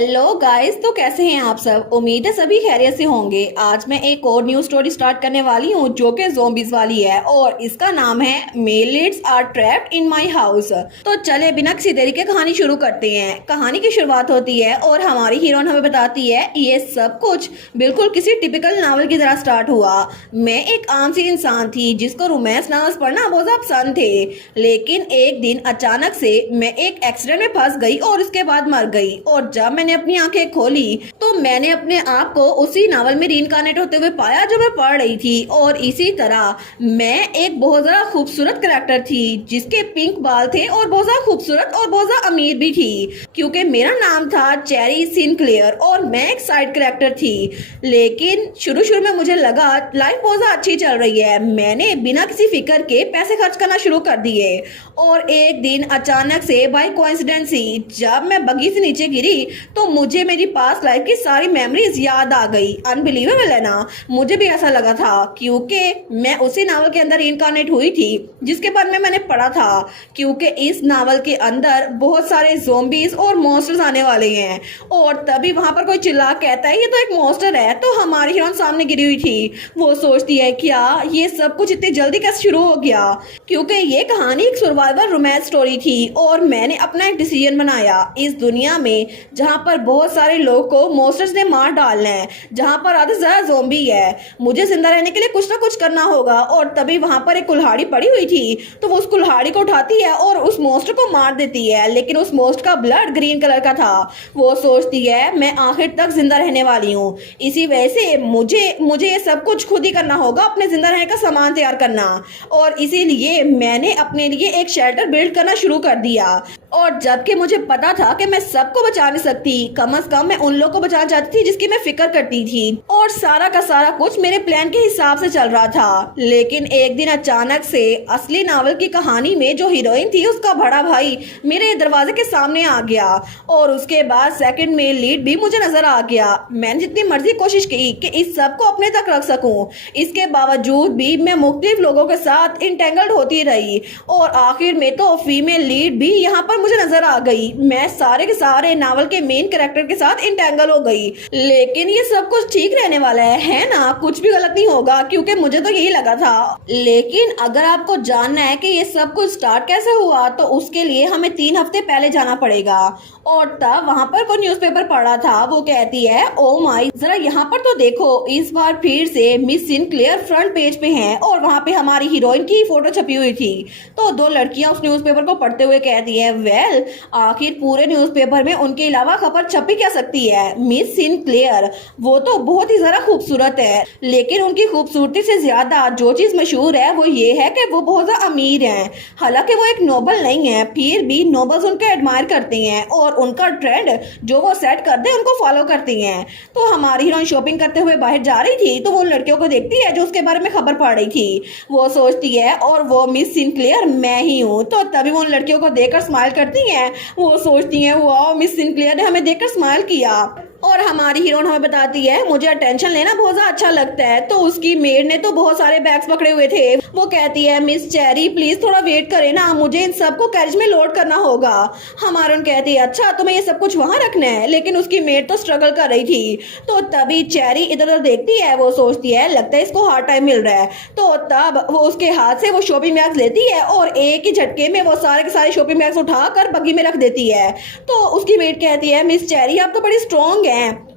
Hello guys, तो कैसे हैं आप सब। उम्मीद है सभी खैरियत से होंगे। आज मैं एक और न्यू स्टोरी स्टार्ट करने वाली हूँ जो कि ज़ॉम्बीज वाली है और इसका नाम है male leads are trapped in my house. तो चले बिना किसी देरी के कहानी शुरू करते हैं। कहानी की शुरुआत होती है और हमारी हीरोइन हमें बताती है ये सब कुछ बिल्कुल किसी टिपिकल नावल की तरह स्टार्ट हुआ। मैं एक आम सी इंसान थी जिसको रोमांस नॉवेल्स पढ़ना बहुत ज्यादा पसंद थे, लेकिन एक दिन अचानक से मैं एक एक्सीडेंट में फंस गई और उसके बाद मर गई। और जब मैंने अपनी आंखें खोली तो मैंने अपने आप को उसी नावल में रीइंकार्नेट होते हुए पाया जो मैं पढ़ रही थी। और इसी तरह मैं एक बहुत ज्यादा खूबसूरत कैरेक्टर थी जिसके पिंक बाल थे और बहुत ज्यादा खूबसूरत और बहुत ज्यादा अमीर भी थी, क्योंकि मेरा नाम था चेरी सिनक्लेयर और मैं एक साइड कैरेक्टर थी। लेकिन शुरू शुरू में मुझे लगा लाइफ बहुत ज्यादा अच्छी चल रही है। मैंने बिना किसी फिक्र के पैसे खर्च करना शुरू कर दिए और एक दिन अचानक से बाय कोइंसिडेंस ही जब मैं बगी से नीचे गिरी तो मुझे मेरी पास्ट लाइफ की सारी मेमोरीज याद आ गई। अनबिलीवेबल है ना। मुझे भी ऐसा लगा था क्योंकि मैं उसी नावल के अंदर इनकारनेट हुई थी जिसके बारे में मैंने पढ़ा था, क्योंकि इस नावल के अंदर बहुत सारे ज़ॉम्बीज और मॉन्स्टर्स आने वाले हैं। और तभी वहां पर कोई चिल्ला कहता है ये तो एक मॉन्स्टर है। तो हमारी हीरोइन सामने गिरी हुई थी। वो सोचती है क्या ये सब कुछ इतनी जल्दी कैसे शुरू हो गया, क्योंकि ये कहानी एक सर्वाइवल रोमांस स्टोरी थी। और मैंने अपना एक डिसीजन बनाया इस दुनिया में जहां पर बहुत सारे लोग को मॉन्स्टर्स ने मार डालना है, जहां पर आधे से ज्यादा ज़ॉम्बी है। मुझे जिंदा रहने के लिए कुछ ना कुछ करना होगा। और तभी वहां पर एक कुल्हाड़ी पड़ी हुई थी तो वो उस कुल्हाड़ी को उठाती है और उस मॉन्स्टर को मार देती है, लेकिन उस मॉन्स्टर का ब्लड ग्रीन कलर का था। वो सोचती है मैं आखिर तक जिंदा रहने वाली हूँ, इसी वजह से मुझे मुझे ये सब कुछ खुद ही करना होगा, अपने जिंदा रहने का सामान तैयार करना। और इसीलिए मैंने अपने लिए एक शेल्टर बिल्ड करना शुरू कर दिया। और जबकि मुझे पता था कि मैं सबको बचा नहीं सकती, कम से कम मैं उन लोगों को बचाना चाहती थी जिसकी मैं फिक्र करती थी। और सारा का सारा कुछ मेरे प्लान के हिसाब से चल रहा था। लेकिन एक दिन अचानक से असली नावल की कहानी में जो हीरोइन थी उसका बड़ा भाई मेरे दरवाजे के सामने आ गया और उसके बाद सेकंड मेल लीड भी मुझे नजर आ गया। मैंने जितनी मर्जी कोशिश की कि इस सब को अपने तक रख सकूं, इसके बावजूद भी मैं मुख्तलिफ लोगों के साथ इंटेंगल्ड होती रही और आखिर में तो फीमेल लीड भी यहाँ पर मुझे नजर आ गई। मैं सारे के सारे नावल के मेन कैरेक्टर के साथ इंटेंगल हो गई। लेकिन ये सब कुछ ठीक रहने वाला है ना, कुछ भी गलत नहीं होगा, क्योंकि मुझे तो यही लगा था। लेकिन अगर आपको जानना है कि ये सब कुछ स्टार्ट कैसे हुआ तो उसके लिए हमें 3 हफ्ते पहले जाना पड़ेगा। और तब वहां पर कोई न्यूज़पेपर पढ़ा था। वो कहती है ओ माई, जरा यहाँ पर तो देखो, इस बार फिर से मिस सिनक्लेयर फ्रंट पेज पे हैं और वहां पे हमारी हीरोइन की फोटो छपी हुई थी। तो 2 लड़कियां उस न्यूज़पेपर को पढ़ते हुए कहती है वेल, आखिर पूरे न्यूज़पेपर में उनके अलावा खबर छपी क्या सकती है। मिस सिनक्लेयर वो तो बहुत ही ज्यादा खूबसूरत है, लेकिन उनकी खूबसूरती से ज्यादा जो चीज मशहूर है वो ये है कि वो बहुत ज्यादा अमीर हैं। हालांकि वो एक नोबल नहीं है, फिर भी नोबल्स उनके एडमायर करते हैं और उनका ट्रेंड जो वो सेट करते हैं उनको फॉलो करती हैं। तो हमारी हीरोइन शॉपिंग करते हुए बाहर जा रही थी तो वो उन लड़कियों को देखती है जो उसके बारे में खबर पढ़ रही थी। वो सोचती है और वो मिस सिनक्लेयर मैं ही हूँ। तो तभी वो उन लड़कियों को देखकर स्माइल करती हैं। वो सोचती हैं वाह, मिस सिनक्लेयर ने हमें देखकर स्माइल किया। और हमारी हीरोइन हमें बताती है मुझे अटेंशन लेना बहुत ज्यादा अच्छा लगता है। तो उसकी मेड ने तो बहुत सारे बैग्स पकड़े हुए थे। वो कहती है मिस चेरी प्लीज थोड़ा वेट करे ना, मुझे इन सबको कैरेज में लोड करना होगा। हमारी कहती है अच्छा तुम्हें ये सब कुछ वहां रखना है, लेकिन उसकी मेड तो स्ट्रगल कर रही थी। तो तभी चेरी इधर उधर देखती है। वो सोचती है लगता है इसको हार्ड टाइम मिल रहा है। तो तब वो उसके हाथ से वो शॉपिंग बैग्स लेती है और एक ही झटके में वो सारे के सारे शॉपिंग बैग्स उठाकर बग्गी में रख देती है। तो उसकी मेड कहती है मिस चेरी आप तो बड़ी स्ट्रॉन्ग हैं।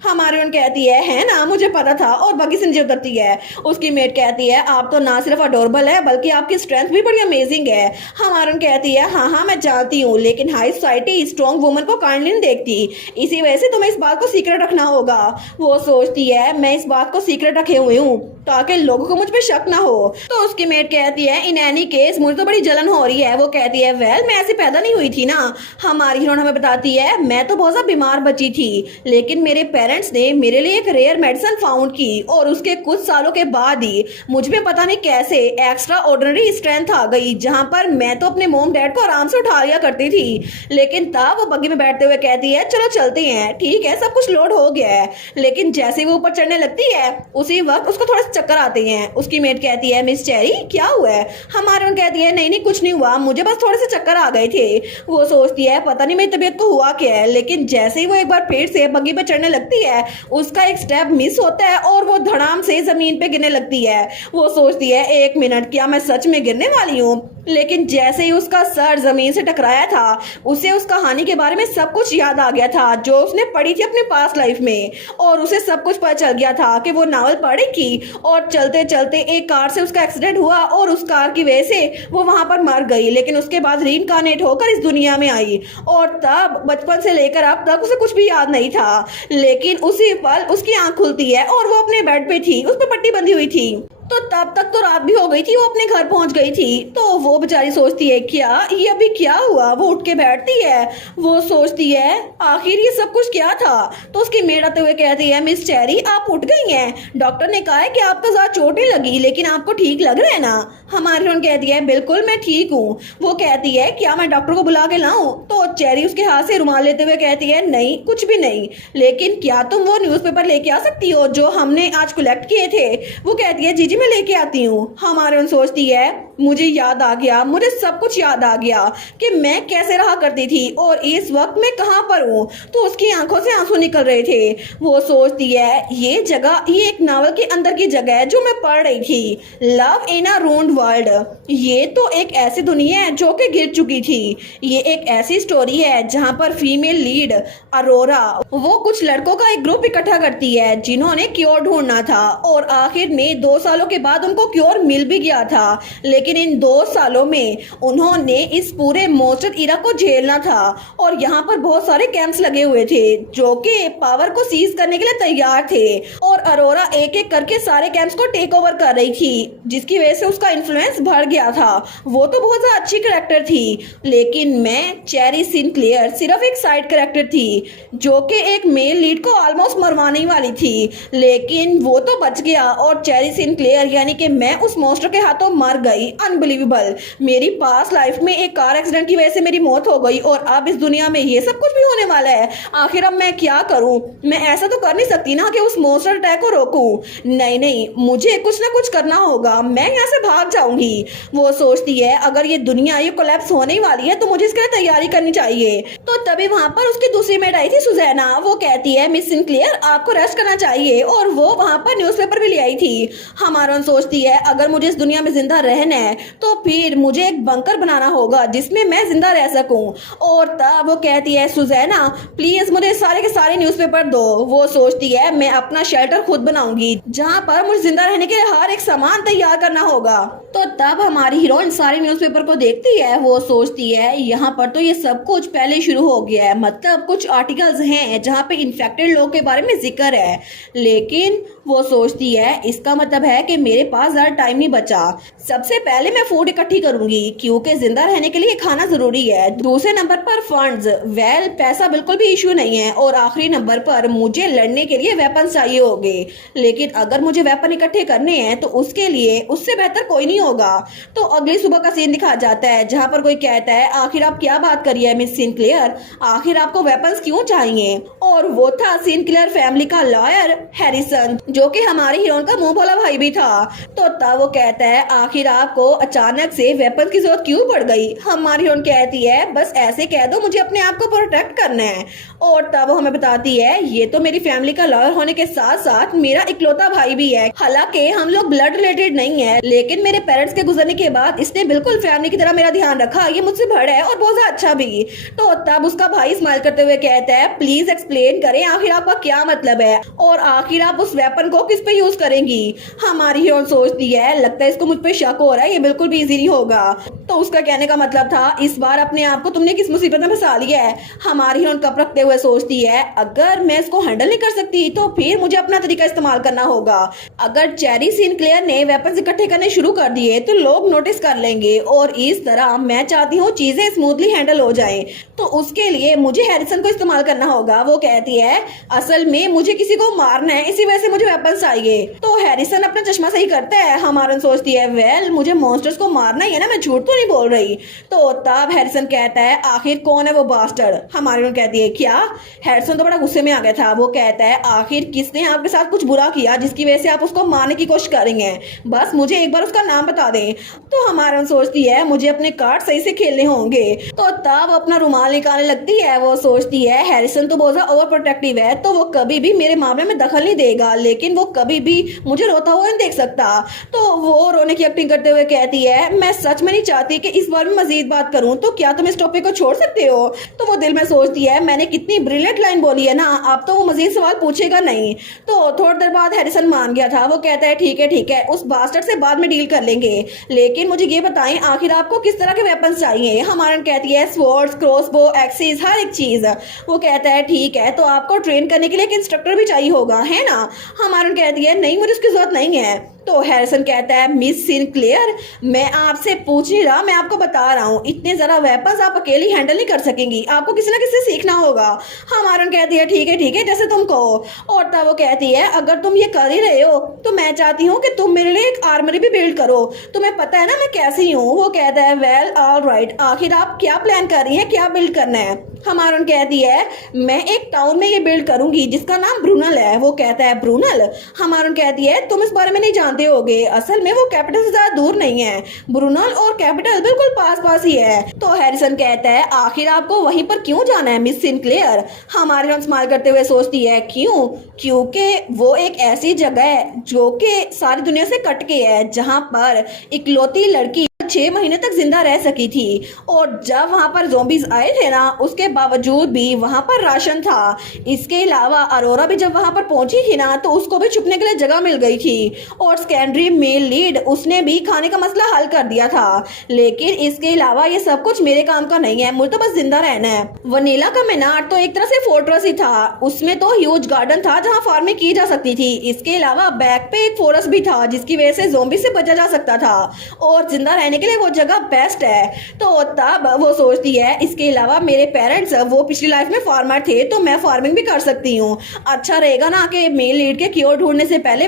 हमारी उन कहती है ना मुझे पता था, और बग्गी से नीचे उतरती है। उसकी मेट कहती है आप तो ना सिर्फ अडोरेबल है बल्कि आपकी स्ट्रेंथ भी बड़ी अमेजिंग है। हमारी उन कहती है हाँ मैं जानती हूँ, लेकिन हाई सोसाइटी स्ट्रॉन्ग वुमन को काइंडली नहीं देखती, इसी वजह से तुम्हें इस बात को सीक्रेट रखना होगा। वो सोचती है मैं इस बात को सीक्रेट रखे हुए हूँ ताकि लोगों को मुझ पे शक ना हो। तो उसकी मेट कहती है इन एनी केस मुझे तो बड़ी जलन हो रही है। वो कहती है वेल मैं ऐसे पैदा नहीं हुई थी ना। हमारी हीरोइन हमें बताती है मैं तो बहुत ज्यादा बीमार बची थी, लेकिन मेरे पेरेंट्स पेरेंट्स ने मेरे लिए एक रेयर मेडिसिन फाउंड की और उसके कुछ सालों के बाद ही मुझ में पता नहीं कैसे एक्स्ट्रा ऑर्डिनरी स्ट्रेंथ आ गई, जहां पर मैं तो अपने मॉम डैड को आराम से उठा लिया करती थी, लेकिन तब वो बग्गी में बैठते हुए कहती है चलो चलते हैं, ठीक है सब कुछ लोड हो गया है। लेकिन जैसे ही वो ऊपर चढ़ने लगती है उसी वक्त उसको थोड़े से चक्कर आते हैं। उसकी मेट कहती है मिस चेरी क्या हुआ है? हमारे उन कहती है नहीं नहीं कुछ नहीं हुआ, मुझे बस थोड़े से चक्कर आ गए थे। वो सोचती है पता नहीं मेरी तबीयत को हुआ क्या है, लेकिन जैसे ही वो एक बार फिर से बग्गी पे चढ़ने लगती है उसका एक स्टेप मिस होता है और वो धड़ाम से जमीन पे गिरने लगती है। वो सोचती है एक मिनट क्या मैं सच में गिरने वाली हूँ? लेकिन जैसे ही उसका सर जमीन से टकराया था उसे उस कहानी के बारे में सब कुछ याद आ गया था जो उसने पढ़ी थी अपने पास्ट लाइफ में, और उसे सब कुछ पता चल गया था कि वो नावल पढ़ी थी और चलते चलते एक कार से उसका एक्सीडेंट हुआ और उस कार की वजह से वो वहां पर मर गई, लेकिन उसके बाद रीइंकार्नेट होकर इस दुनिया में आई और तब बचपन से लेकर अब तक उसे कुछ भी याद नहीं था। लेकिन उसी पल उसकी आंख खुलती है और वो अपने बेड पे थी, उस पर पट्टी बंधी हुई थी। तो तब तक तो रात भी हो गई थी, वो अपने घर पहुंच गई थी। तो वो बेचारी सोचती है क्या ये अभी क्या हुआ? वो उठ के बैठती है, वो सोचती है आखिर ये सब कुछ क्या था? तो उसकी मेड आते हुए कहती है मिस चेरी आप उठ गई हैं, डॉक्टर ने कहा है कि आपको ज्यादा चोट नहीं लगी लेकिन आपको ठीक लग रहा है ना? हमारी हीरोइन कहती है बिल्कुल मैं ठीक हूँ। वो कहती है क्या मैं डॉक्टर को बुला के लाऊं? तो चेरी उसके हाथ से रुमाल लेते हुए कहती है नहीं कुछ भी नहीं, लेकिन क्या तुम वो न्यूज़पेपर लेके आ सकती हो जो हमने आज कलेक्ट किए थे? वो कहती है जी जी मैं लेके आती हूँ। हमारे सोचती है मुझे याद आ गया, मुझे सब कुछ याद आ गया कि मैं कैसे रहा करती थी और इस वक्त मैं कहाँ पर हूँ। तो उसकी आंखों से आंसू निकल रहे थे। वो सोचती है ये जगह ये एक नावल के अंदर की जगह है जो मैं पढ़ रही थी, लव इन अ रून्ड वर्ल्ड। ये तो एक ऐसी दुनिया है जो कि गिर चुकी थी। ये एक ऐसी स्टोरी है जहाँ पर फीमेल लीड अरोरा वो कुछ लड़कों का एक ग्रुप इकट्ठा करती है जिन्होंने क्योर ढूंढना था और आखिर में 2 सालों के बाद उनको क्योर मिल भी गया था। लेकिन इन 2 सालों में उन्होंने इस पूरे मॉन्स्टर इरा को झेलना था और यहाँ पर बहुत सारे कैंप्स लगे हुए थे जो कि पावर को सीज करने के लिए तैयार थे और अरोरा एक एक करके सारे कैंप्स को टेक ओवर कर रही थी जिसकी वजह से उसका इन्फ्लुएंस बढ़ गया था। वो तो बहुत ज्यादा अच्छी कैरेक्टर थी, लेकिन मैं चेरी सिनक्लेयर सिर्फ एक साइड कैरेक्टर थी जो कि एक मेल लीड को ऑलमोस्ट मरवाने ही वाली थी, लेकिन वो तो बच गया और चेरी सिनक्लेयर यानी कि मैं उस मॉन्स्टर के हाथों मर गई। अनबिलीवेबल, मेरी पास्ट लाइफ में एक कार एक्सीडेंट की वजह से मेरी मौत हो गई और अब इस दुनिया में ये सब कुछ भी होने वाला है। आखिर अब मैं क्या करूं? मैं ऐसा तो कर नहीं सकती ना कि उस मॉन्स्टर अटैक को रोकूं। नहीं नहीं, मुझे कुछ ना कुछ करना होगा, मैं यहाँ से भाग जाऊंगी। वो सोचती है अगर ये दुनिया ये कोलैप्स होने वाली है तो मुझे इसके लिए तैयारी करनी चाहिए। तो तभी वहां पर उसकी दूसरी मेट आई थी सुजैना। वो कहती है मिस सिनक्लेयर आपको रेस्ट करना चाहिए और वो वहां पर न्यूज़पेपर भी ले आई थी। हमारा सोचती है अगर मुझे इस दुनिया में जिंदा रहना है तो फिर मुझे एक बंकर बनाना होगा जिसमें मैं जिंदा रह सकूं। और तब वो कहती है सुजैना प्लीज मुझे सारे के सारे न्यूज़पेपर दो। वो सोचती है मैं अपना शेल्टर खुद बनाऊंगी जहां पर मुझे जिंदा रहने के लिए हर एक सामान तैयार करना होगा। तो तब हमारी हीरोइन सारे न्यूज़पेपर को देखती है। वो सोचती है यहाँ पर तो ये सब कुछ पहले शुरू हो गया है, मतलब कुछ आर्टिकल्स हैं जहाँ पे इन्फेक्टेड लोग के बारे में जिक्र है, लेकिन वो सोचती है इसका मतलब है कि मेरे पास ज्यादा टाइम नहीं बचा। सबसे पहले मैं फूड इकट्ठी करूंगी क्योंकि जिंदा रहने के लिए खाना जरूरी है। दूसरे नंबर पर फंड्स, वेल पैसा बिल्कुल भी इश्यू नहीं है। और आखिरी नंबर पर मुझे लड़ने के लिए वेपन चाहिए होंगे, लेकिन अगर मुझे वेपन इकट्ठे करने हैं तो उसके लिए उससे बेहतर कोई नहीं होगा। तो अगली सुबह का सीन दिखा जाता है जहाँ पर कोई कहता है आखिर आप क्या बात करिए मिस सिनक्लेयर, आखिर आपको वेपन्स क्यों चाहिए? और वो था सिनक्लेयर फैमिली का लॉयर हैरिसन जो कि हमारी हीरोइन का मुंह भोला भाई भी था। तो तब वो कहता है आखिर आपको अचानक से वेपन की जरूरत क्यों पड़ गई? हमारी हीरोइन कहती है बस ऐसे कह दो मुझे अपने आप को प्रोटेक्ट करना है। और तब वो हमें बताती है ये तो मेरी फैमिली का लॉयर होने के साथ साथ मेरा इकलौता भाई भी है। हालांकि हम लोग ब्लड रिलेटेड नहीं है, लेकिन मेरे पेरेंट्स के गुजरने के बाद इसने बिल्कुल फैमिली की तरह मेरा ध्यान रखा। ये मुझसे बड़ा है और बहुत ज्यादा अच्छा भी। तो तब उसका भाई स्माइल करते हुए कहता है प्लीज एक्सप्लेन करें आखिर आपका क्या मतलब है और आखिर आप उस वेपन को किस पे यूज करेंगी? हमारी हीरोइन सोचती है लगता है इसको मुझ पे शक हो रहा है, ये बिल्कुल भी इजी नहीं होगा। तो उसका कहने का मतलब था इस बार अपने आप को तुमने किस मुसीबत में फंसा लिया है। हमारी हीरोइन कप रखते हुए सोचती है अगर मैं इसको हैंडल नहीं कर सकती तो फिर मुझे अपना तरीका इस्तेमाल करना होगा। अगर चेरी सिनक्लेयर ने वेपन इकट्ठे करने शुरू कर दिए चाहिए तो लोग नोटिस कर लेंगे और इस तरह मैं चाहती हूँ चीजें स्मूथली हैंडल हो जाएं। तो उसके लिए मुझे हैरिसन को इस्तेमाल करना होगा। वो कहती है असल में मुझे किसी को मारना है, इसी वजह से मुझे वेपन चाहिए। तो हैरिसन अपना चश्मा सही करता है। हमारन सोचती है वेल मुझे मॉन्स्टर्स को मारना ही है ना, मैं झूठ तो नहीं बोल रही। तो तब हैरिसन कहता है आखिर कौन है वो बास्टर्ड। हमारन कहती है क्या। हैरिसन तो बड़ा गुस्से में आ गया था। वो कहता है आखिर किसने आपके साथ कुछ बुरा किया जिसकी वजह से आप उसको मारने की कोशिश करेंगे, बस मुझे एक बार उसका नाम बता दें। तो हमारन सोचती है मुझे अपने कार्ड सही से खेलने होंगे। तो तब अपना रुमाल निकालने लगती है। वो सोचती है हैरिसन तो बहुत ओवर प्रोटेक्टिव है, तो वो कभी भी मेरे मामले में दखल नहीं देगा, लेकिन वो कभी भी मुझे रोता हुआ नहीं देख सकता। तो वो रोने की एक्टिंग करते हुए कहती है मैं सच में नहीं चाहती कि इस बार में मजीद बात करूं, तो क्या तुम इस टॉपिक को छोड़ सकते हो। तो वो दिल में सोचती है मैंने कितनी ब्रिलियंट लाइन बोली है ना, अब तो वो मजीद सवाल पूछेगा नहीं। तो थोड़ी देर बाद हैरिसन मान गया था। वो कहता है ठीक है उस बास्टर्ड से बाद में डील कर लेंगे, लेकिन मुझे ये बताएं आखिर आपको किस तरह के वेपन्स चाहिए। हमारन कहती है स्वॉर्ड्स, क्रॉसबो, एक्सिस, हर एक चीज। वो कहता है ठीक है तो आपको ट्रेन करने के लिए एक इंस्ट्रक्टर भी चाहिए होगा है ना। हमारन कहती है नहीं मुझे उसकी जरूरत नहीं है। तो हैरिसन कहता है मिस सिनक्लेयर मैं आपसे पूछ नहीं रहा, मैं आपको बता रहा हूँ इतने ज़रा वेपन्स आप अकेली हैंडल नहीं कर सकेंगी, आपको किसी ना किसी से सीखना होगा। हमारन कहती है ठीक है जैसे तुम कहो। और तब वो कहती है अगर तुम ये कर ही रहे हो तो मैं चाहती हूँ कि तुम मेरे लिए एक आर्मरी भी बिल्ड करो, तुम्हें पता है ना मैं कैसी हूँ। वो कहता है वेल ऑल राइट, आखिर आप क्या प्लान कर रही हैं, क्या बिल्ड करना है। हमारन कहती है मैं एक टाउन में ये बिल्ड करूंगी जिसका नाम ब्रूनल है। वो कहता है ब्रूनल। हमारन कहती है तुम इस बारे में नहीं जानते होगे, असल में वो कैपिटल से ज्यादा दूर नहीं है, ब्रूनल और कैपिटल बिल्कुल पास पास ही है। तो हैरिसन कहता है आखिर आपको वहीं पर क्यों जाना है मिस सिनक्लेयर। हमारन स्माइल करते हुए सोचती है क्यों, क्योंकि वो एक ऐसी जगह है जो कि सारी दुनिया से कट के है, जहाँ पर इकलौती लड़की 6 महीने तक जिंदा रह सकी थी। और जब वहां पर ज़ॉम्बीज आए थे ना, उसके बावजूद भी वहां पर राशन था। इसके अलावा अरोरा भी जब वहां पर पहुंची थी ना, तो उसको भी छुपने के लिए जगह मिल गई थी। और सेकेंडरी मेल लीड उसने भी खाने का मसला हल कर दिया था। लेकिन इसके अलावा ये सब कुछ मेरे काम का नहीं है, मुझे तो बस जिंदा रहना है। वनीला का मीनार तो एक तरह से फोर्ट्रेस ही था, उसमें तो ह्यूज गार्डन था जहाँ फार्मिंग की जा सकती थी। इसके अलावा बैक पे एक फॉरेस्ट भी था जिसकी वजह से ज़ॉम्बी से बचा जा सकता था, और जिंदा रहने के लिए वो जगह बेस्ट है। तो तब वो सोचती है इसके अलावा मेरे पेरेंट्स वो पिछली लाइफ में फार्मर थे, तो मैं फार्मिंग भी कर सकती हूँ। अच्छा रहेगा ना कि मेल लीड के क्योर ढूंढने से पहले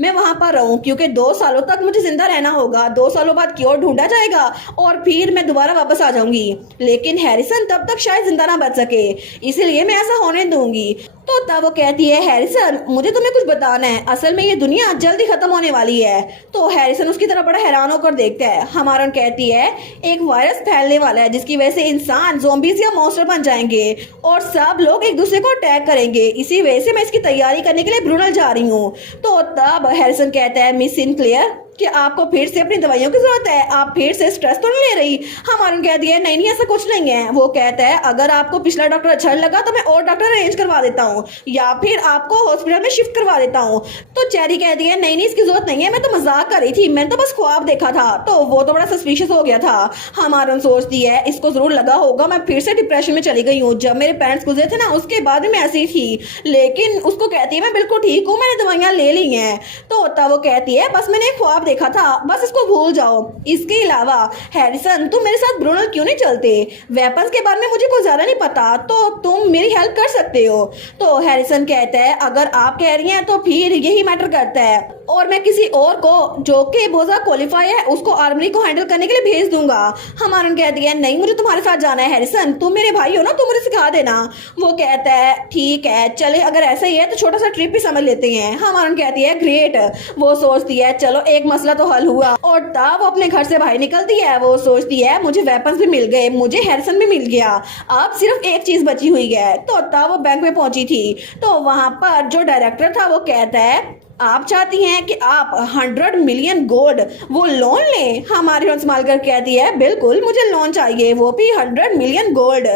मैं वहां पर रहूं, क्योंकि 2 सालों तक मुझे जिंदा रहना होगा। 2 सालों बाद क्योर ढूंढा जाएगा और फिर मैं दोबारा वापस आ जाऊंगी। लेकिन हैरिसन तब तक शायद जिंदा ना बच सके, इसलिए मैं ऐसा होने दूंगी। तो तब वो कहती है हैरिसन मुझे तुम्हें कुछ बताना है, असल में ये दुनिया जल्दी खत्म होने वाली है। तो हैरिसन उसकी तरफ बड़ा हैरान होकर देखता है। हमारन कहती है एक वायरस फैलने वाला है जिसकी वजह से इंसान ज़ॉम्बीज या मॉन्स्टर बन जाएंगे और सब लोग एक दूसरे को अटैक करेंगे, इसी वजह से मैं इसकी तैयारी करने के लिए ब्रूनल जा रही हूँ। तो तब हैरिसन कहता है मिस सिनक्लेयर कि आपको फिर से अपनी दवाइयों की जरूरत है, आप फिर से स्ट्रेस तो नहीं ले रही। हमारन कहती है नहीं ऐसा कुछ नहीं है। वो कहता है अगर आपको पिछला डॉक्टर अच्छा लगा तो मैं और डॉक्टर अरेंज करवा देता हूँ या फिर आपको हॉस्पिटल में शिफ्ट करवा देता हूँ। तो चेरी कहती है नहीं इसकी जरूरत नहीं है, मैं तो मजाक कर रही थी, मैंने तो बस ख्वाब देखा था। तो वो तो बड़ा सस्पिशियस हो गया था। हमारन सोचती है इसको जरूर लगा होगा मैं फिर से डिप्रेशन में चली गई हूँ, जब मेरे पेरेंट्स गुजरे थे ना उसके बाद भी मैं ऐसी थी। लेकिन उसको कहती है मैं बिल्कुल ठीक हूँ, मैंने दवाइयाँ ले ली हैं। तो तब वो कहती है बस मैंने एक ख्वाब देखा था, बस इसको भूल जाओ। इसके अलावा हैरिसन तुम मेरे साथ ब्रूनल क्यों नहीं चलते, वेपन्स के बारे में मुझे कुछ ज्यादा नहीं पता, तो तुम मेरी हेल्प कर सकते हो। तो हैरिसन कहता है अगर आप कह रही हैं तो फिर यही मैटर करता है, और मैं किसी और को जो कि बहुत ज्यादा क्वालिफाई है उसको आर्मरी को हैंडल करने के लिए भेज दूंगा। हमारन कहती है नहीं मुझे तुम्हारे साथ जाना है हैरिसन, तुम मेरे भाई हो ना, तुम मुझे सिखा देना। वो कहता है ठीक है चले अगर ऐसा ही है तो छोटा सा ट्रिप भी समझ लेते हैं। हमारन कहती है ग्रेट। वो सोचती है चलो एक मसला तो हल हुआ, और तब वो अपने घर से बाहर निकलती है। वो सोचती है मुझे वेपन्स भी मिल गए, मुझे हैरिसन भी मिल गया, अब सिर्फ एक चीज बची हुई है। तो तब वो बैंक में पहुंची थी, तो वहां पर जो डायरेक्टर था वो कहता है आप चाहती हैं कि आप 100 मिलियन गोल्ड वो लोन लें। हमारी संभाल कर कहती है बिल्कुल मुझे लोन चाहिए, वो भी 100 मिलियन गोल्ड।